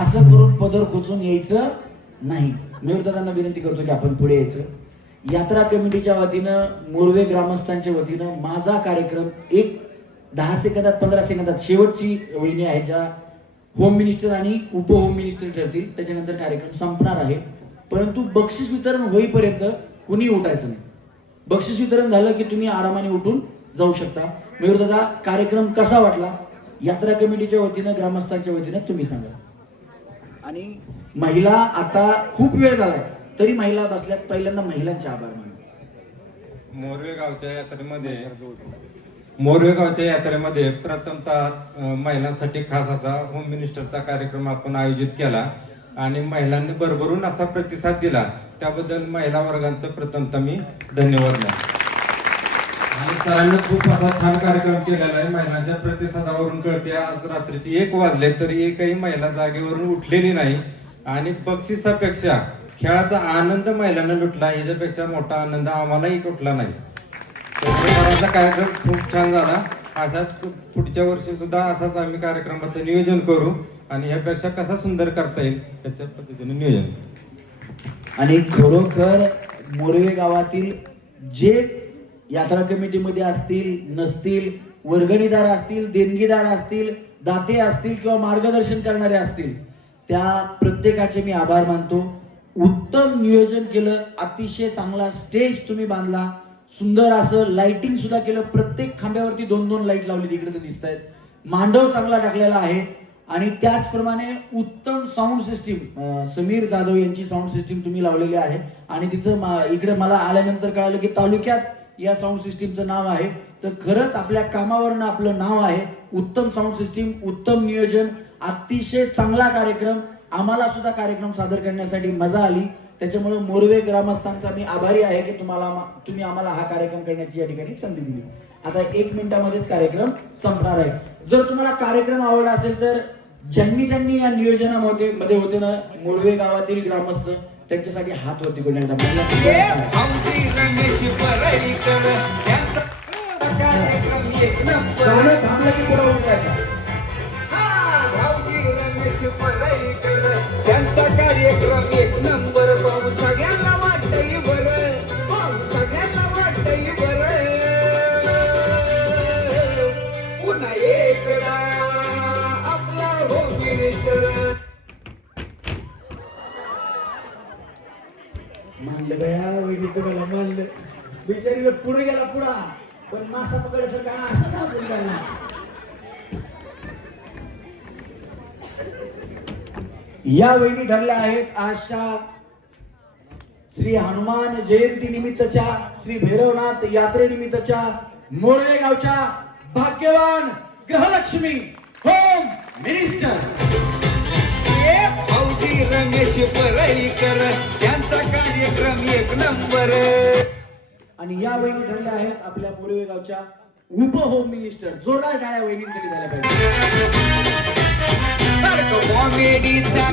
असं करून पदर खोचून यायचं नाही. मयूरदादांना विनंती करतो की आपण पुढे यायचं. यात्रा कमिटीच्या वतीनं, मोरवे ग्रामस्थांच्या वतीनं माझा कार्यक्रम 10 सेकंदात 15 सेकंदात, शेवटची वहिनी आहे ज्या होम मिनिस्टर आणि उपहोम मिनिस्टर ठरतील, त्याच्यानंतर कार्यक्रम संपणार आहे. परंतु बक्षीस वितरण होईपर्यंत कुणी उठायचं नाही. बक्षीस वितरण झालं की तुम्ही आरामाने उठून जाऊ शकता. मयूरदादा, कार्यक्रम कसा वाटला? यात्रा कमिटीच्या वतीनं, ग्रामस्थांच्या वतीनं तुम्ही सांगा. आणि महिला, आता खूप वेळ झालाय तरी महिला बसल्यात, पहिल्यांदा महिलांचे आभार मानू. मोरवे गावच्या यात्रेमध्ये प्रथमतः महिलांसाठी खास असा होम मिनिस्टरचा कार्यक्रम आपण आयोजित केला आणि महिलांनी भरभरून असा प्रतिसाद दिला. त्याबद्दल महिला वर्गांचं प्रथमतः मी धन्यवाद देतो. आणि सरांनी खूप असा छान कार्यक्रम केलेला आहे. महिलांच्या प्रतिसादावरून कळते, आज रात्रीचे 1 वाजले तरी एकही महिला जागेवरून उठलेली नाही. आणि बक्षिसापेक्षा खेळाचा आनंद महिलांना लुटला, ह्याच्यापेक्षा मोठा आनंद आम्हालाही कुठला नाही. तर कार्यक्रम खूप छान झाला. अशाच पुढच्या वर्षी सुद्धा असाच आम्ही कार्यक्रमाचं नियोजन करू आणि ह्यापेक्षा कसा सुंदर करता येईल त्याच्या पद्धतीने नियोजन. आणि खरोखर मोरवे गावातील जे यात्रा कमिटीमध्ये असतील नसतील, वर्गणीदार असतील, देणगीदार असतील, दाते असतील किंवा मार्गदर्शन करणारे असतील, त्या प्रत्येकाचे मी आभार मानतो. उत्तम नियोजन केलं, अतिशय चांगला स्टेज तुम्ही बांधला, सुंदर असं लाइटिंग सुद्धा केलं. प्रत्येक खांब्यावरती 2-2 लाईट लावली, तिकडे तर दिसत आहेत. मांडव चांगला टाकलेला आहे आणि त्याचप्रमाणे उत्तम साऊंड सिस्टीम समीर जाधव यांची साऊंड सिस्टीम तुम्ही लावलेली आहे. आणि तिचं इकडे मला आल्यानंतर कळालं की तालुक्यात या साऊंड सिस्टीमचं नाव आहे. तर खरंच आपल्या कामावरनं आपलं नाव आहे. उत्तम साऊंड सिस्टीम, उत्तम नियोजन, अतिशय चांगला कार्यक्रम. आम्हाला सुद्धा कार्यक्रम सादर करण्यासाठी मजा आली. त्याच्यामुळे मोरवे ग्रामस्थांचा मी आभारी आहे की तुम्ही आम्हाला हा कार्यक्रम करण्याची या ठिकाणी संधी दिली. आता 1 मिनिटामध्येच कार्यक्रम संपणार आहे. जर तुम्हाला कार्यक्रम आवडला असेल तर ज्यांनी या नियोजनामध्ये होते ना मोरवे गावातील ग्रामस्थ, त्यांच्यासाठी हात वरती करून एकदा त्यांचा कार्यक्रम 1 नंबर. भाऊ सगळ्यांना वाटतंय बरं, भाऊ सगळ्यांना वाटतंय बरं. पुन्हा एकदा आपला होम मिनिस्टर. मानलं बया वहिनी, तुम्हाला मानलं. बिचारीला पुढे गेला पुढा, पण मासा पकडायचं काय असं ना आपण त्यांना. या वहिनी ठरल्या आहेत आजच्या श्री हनुमान जयंती निमित्तच्या, श्री भैरवनाथ यात्रेनिमित्तच्या मोरवे गावच्या भाग्यवान ग्रहलक्ष्मी होम मिनिस्टर. भाऊजी रमेश परळीकर, त्यांचा कार्यक्रम 1 नंबर. आणि या वहिनी ठरल्या आहेत आपल्या मोरवे गावच्या उप होम मिनिस्टर. जोरदार टाळ्या वहिनींसाठी झाल्या पाहिजे. कॉमेडीचा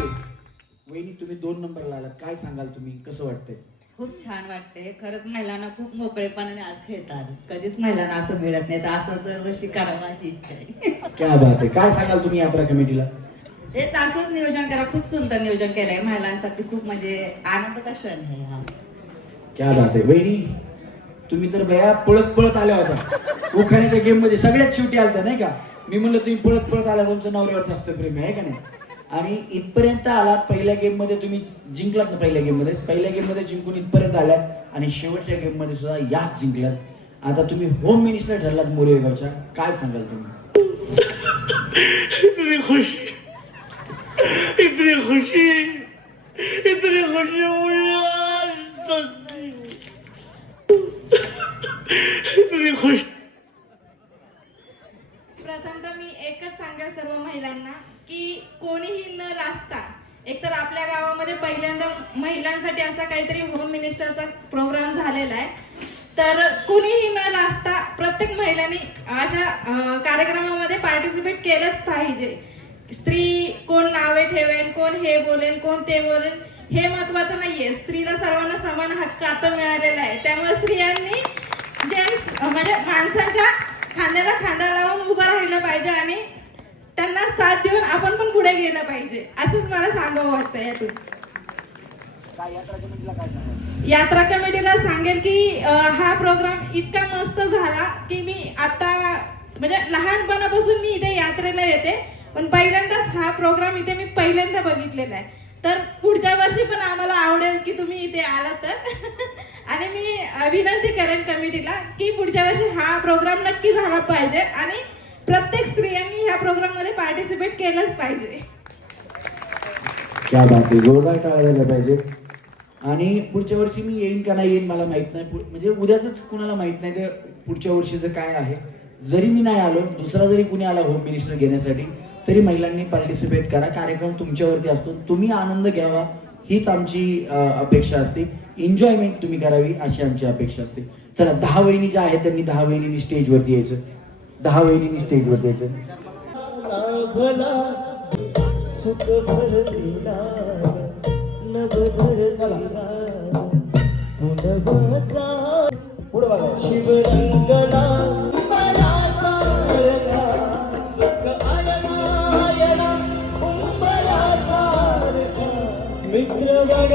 वहिनी तुम्ही 2 नंबरला आलात, काय सांगाल तुम्ही, कसं वाटतंय? खूप छान वाटते. खरंच महिलांना खूप मोकळेपणाने आज खेळतात. कधीच महिलांना असं मिळत नाही, तर असं दरवर्षी करावं अशी इच्छा आहे. क्या बात आहे. काय सांगाल तुम्ही यात्रा कमिटीला? तेच असंच नियोजन करा. खूप सुंदर नियोजन केलंय महिलांसाठी. खूप म्हणजे आनंदाचा क्षण आहे हा. क्या बात आहे. वहिनी तुम्ही तर बया पळत आल्या होत्या उखाण्याच्या गेम मध्ये, सगळ्यात शेवटी आलत्या नाही का. मी म्हणलं तुम्ही पळत आल्या, तुमचं नवऱ्यावर जास्त प्रेम आहे का नाही. आणि इथपर्यंत आलात. पहिल्या गेम मध्ये तुम्ही जिंकलात ना, पहिल्या गेम मध्ये जिंकून इथपर्यंत आल्यात आणि शेवटच्या गेम मध्ये सुद्धा याच जिंकलात. आता तुम्ही होम मिनिस्टर ठरलात मोरवे गावच्या, काय सांगाल तुम्ही? इतनी खुशी मुझे आज तक इतनी खुशी. प्रथमतः मी एकच सांगेल सर्व महिलांना की कोणीही न लाजता, एकतर आपल्या गावामध्ये पहिल्यांदा महिलांसाठी असा काहीतरी होम मिनिस्टरचा प्रोग्राम झालेला आहे. तर कोणीही न लाजता प्रत्येक महिलांनी अशा कार्यक्रमामध्ये पार्टिसिपेट केलंच पाहिजे. स्त्री कोण नावे ठेवेल, कोण हे बोलेल, कोण ते बोलेल, हे महत्त्वाचं नाहीये. स्त्रीला सर्वांना समान हक्क आता मिळालेला आहे. त्यामुळे स्त्रियांनी जेंट्स म्हणजे माणसांच्या खांद्याला खांदा लावून उभं राहिलं पाहिजे आणि त्यांना साथ देऊन आपण पण पुढे गेलं पाहिजे, असंच मला सांगावं वाटतं. यातून यात्रा कमिटीला सांगेल की हा प्रोग्राम इतका मस्त झाला की मी आता म्हणजे लहानपणापासून मी इथे यात्रेला येते, पण पहिल्यांदाच हा प्रोग्राम इथे मी पहिल्यांदा बघितलेला आहे. तर पुढच्या वर्षी पण आम्हाला आवडेल की तुम्ही इथे आलात तर. आणि मी विनंती करेन कमिटीला की पुढच्या वर्षी हा प्रोग्राम नक्की झाला पाहिजे आणि प्रत्येक स्त्रियांनी ह्या प्रोग्राम मध्ये पार्टिसिपेट केलंच पाहिजे. क्या बात आहे. जोरदार टाळ्या झाल्या पाहिजेत. आणि पुढच्या वर्षी मी येईन का नाही येईन मला माहित नाही, म्हणजे उद्याच कुणाला माहित नाही ते पुढच्या वर्षीचं काय आहे. जरी मी नाही आलो, दुसरा जरी कुणी आला होम मिनिस्टर घेण्यासाठी, तरी महिलांनी पार्टिसिपेट करा. कार्यक्रम तुमच्यावरती असतो, तुम्ही आनंद घ्यावा हीच आमची अपेक्षा असते. एन्जॉयमेंट तुम्ही करावी अशी आमची अपेक्षा असते. चला 10 वहिनी ज्या आहेत त्यांनी 10 वहिनींनी स्टेजवरती यायचं. 10 वहिनींनी स्टेजवरती यायचं. सुख भर दिला नभ भर दिला पुनवचा पुढे बघा. शिवरंगला मला सारखा दुःख आयना उंबरा सारखा मित्र वड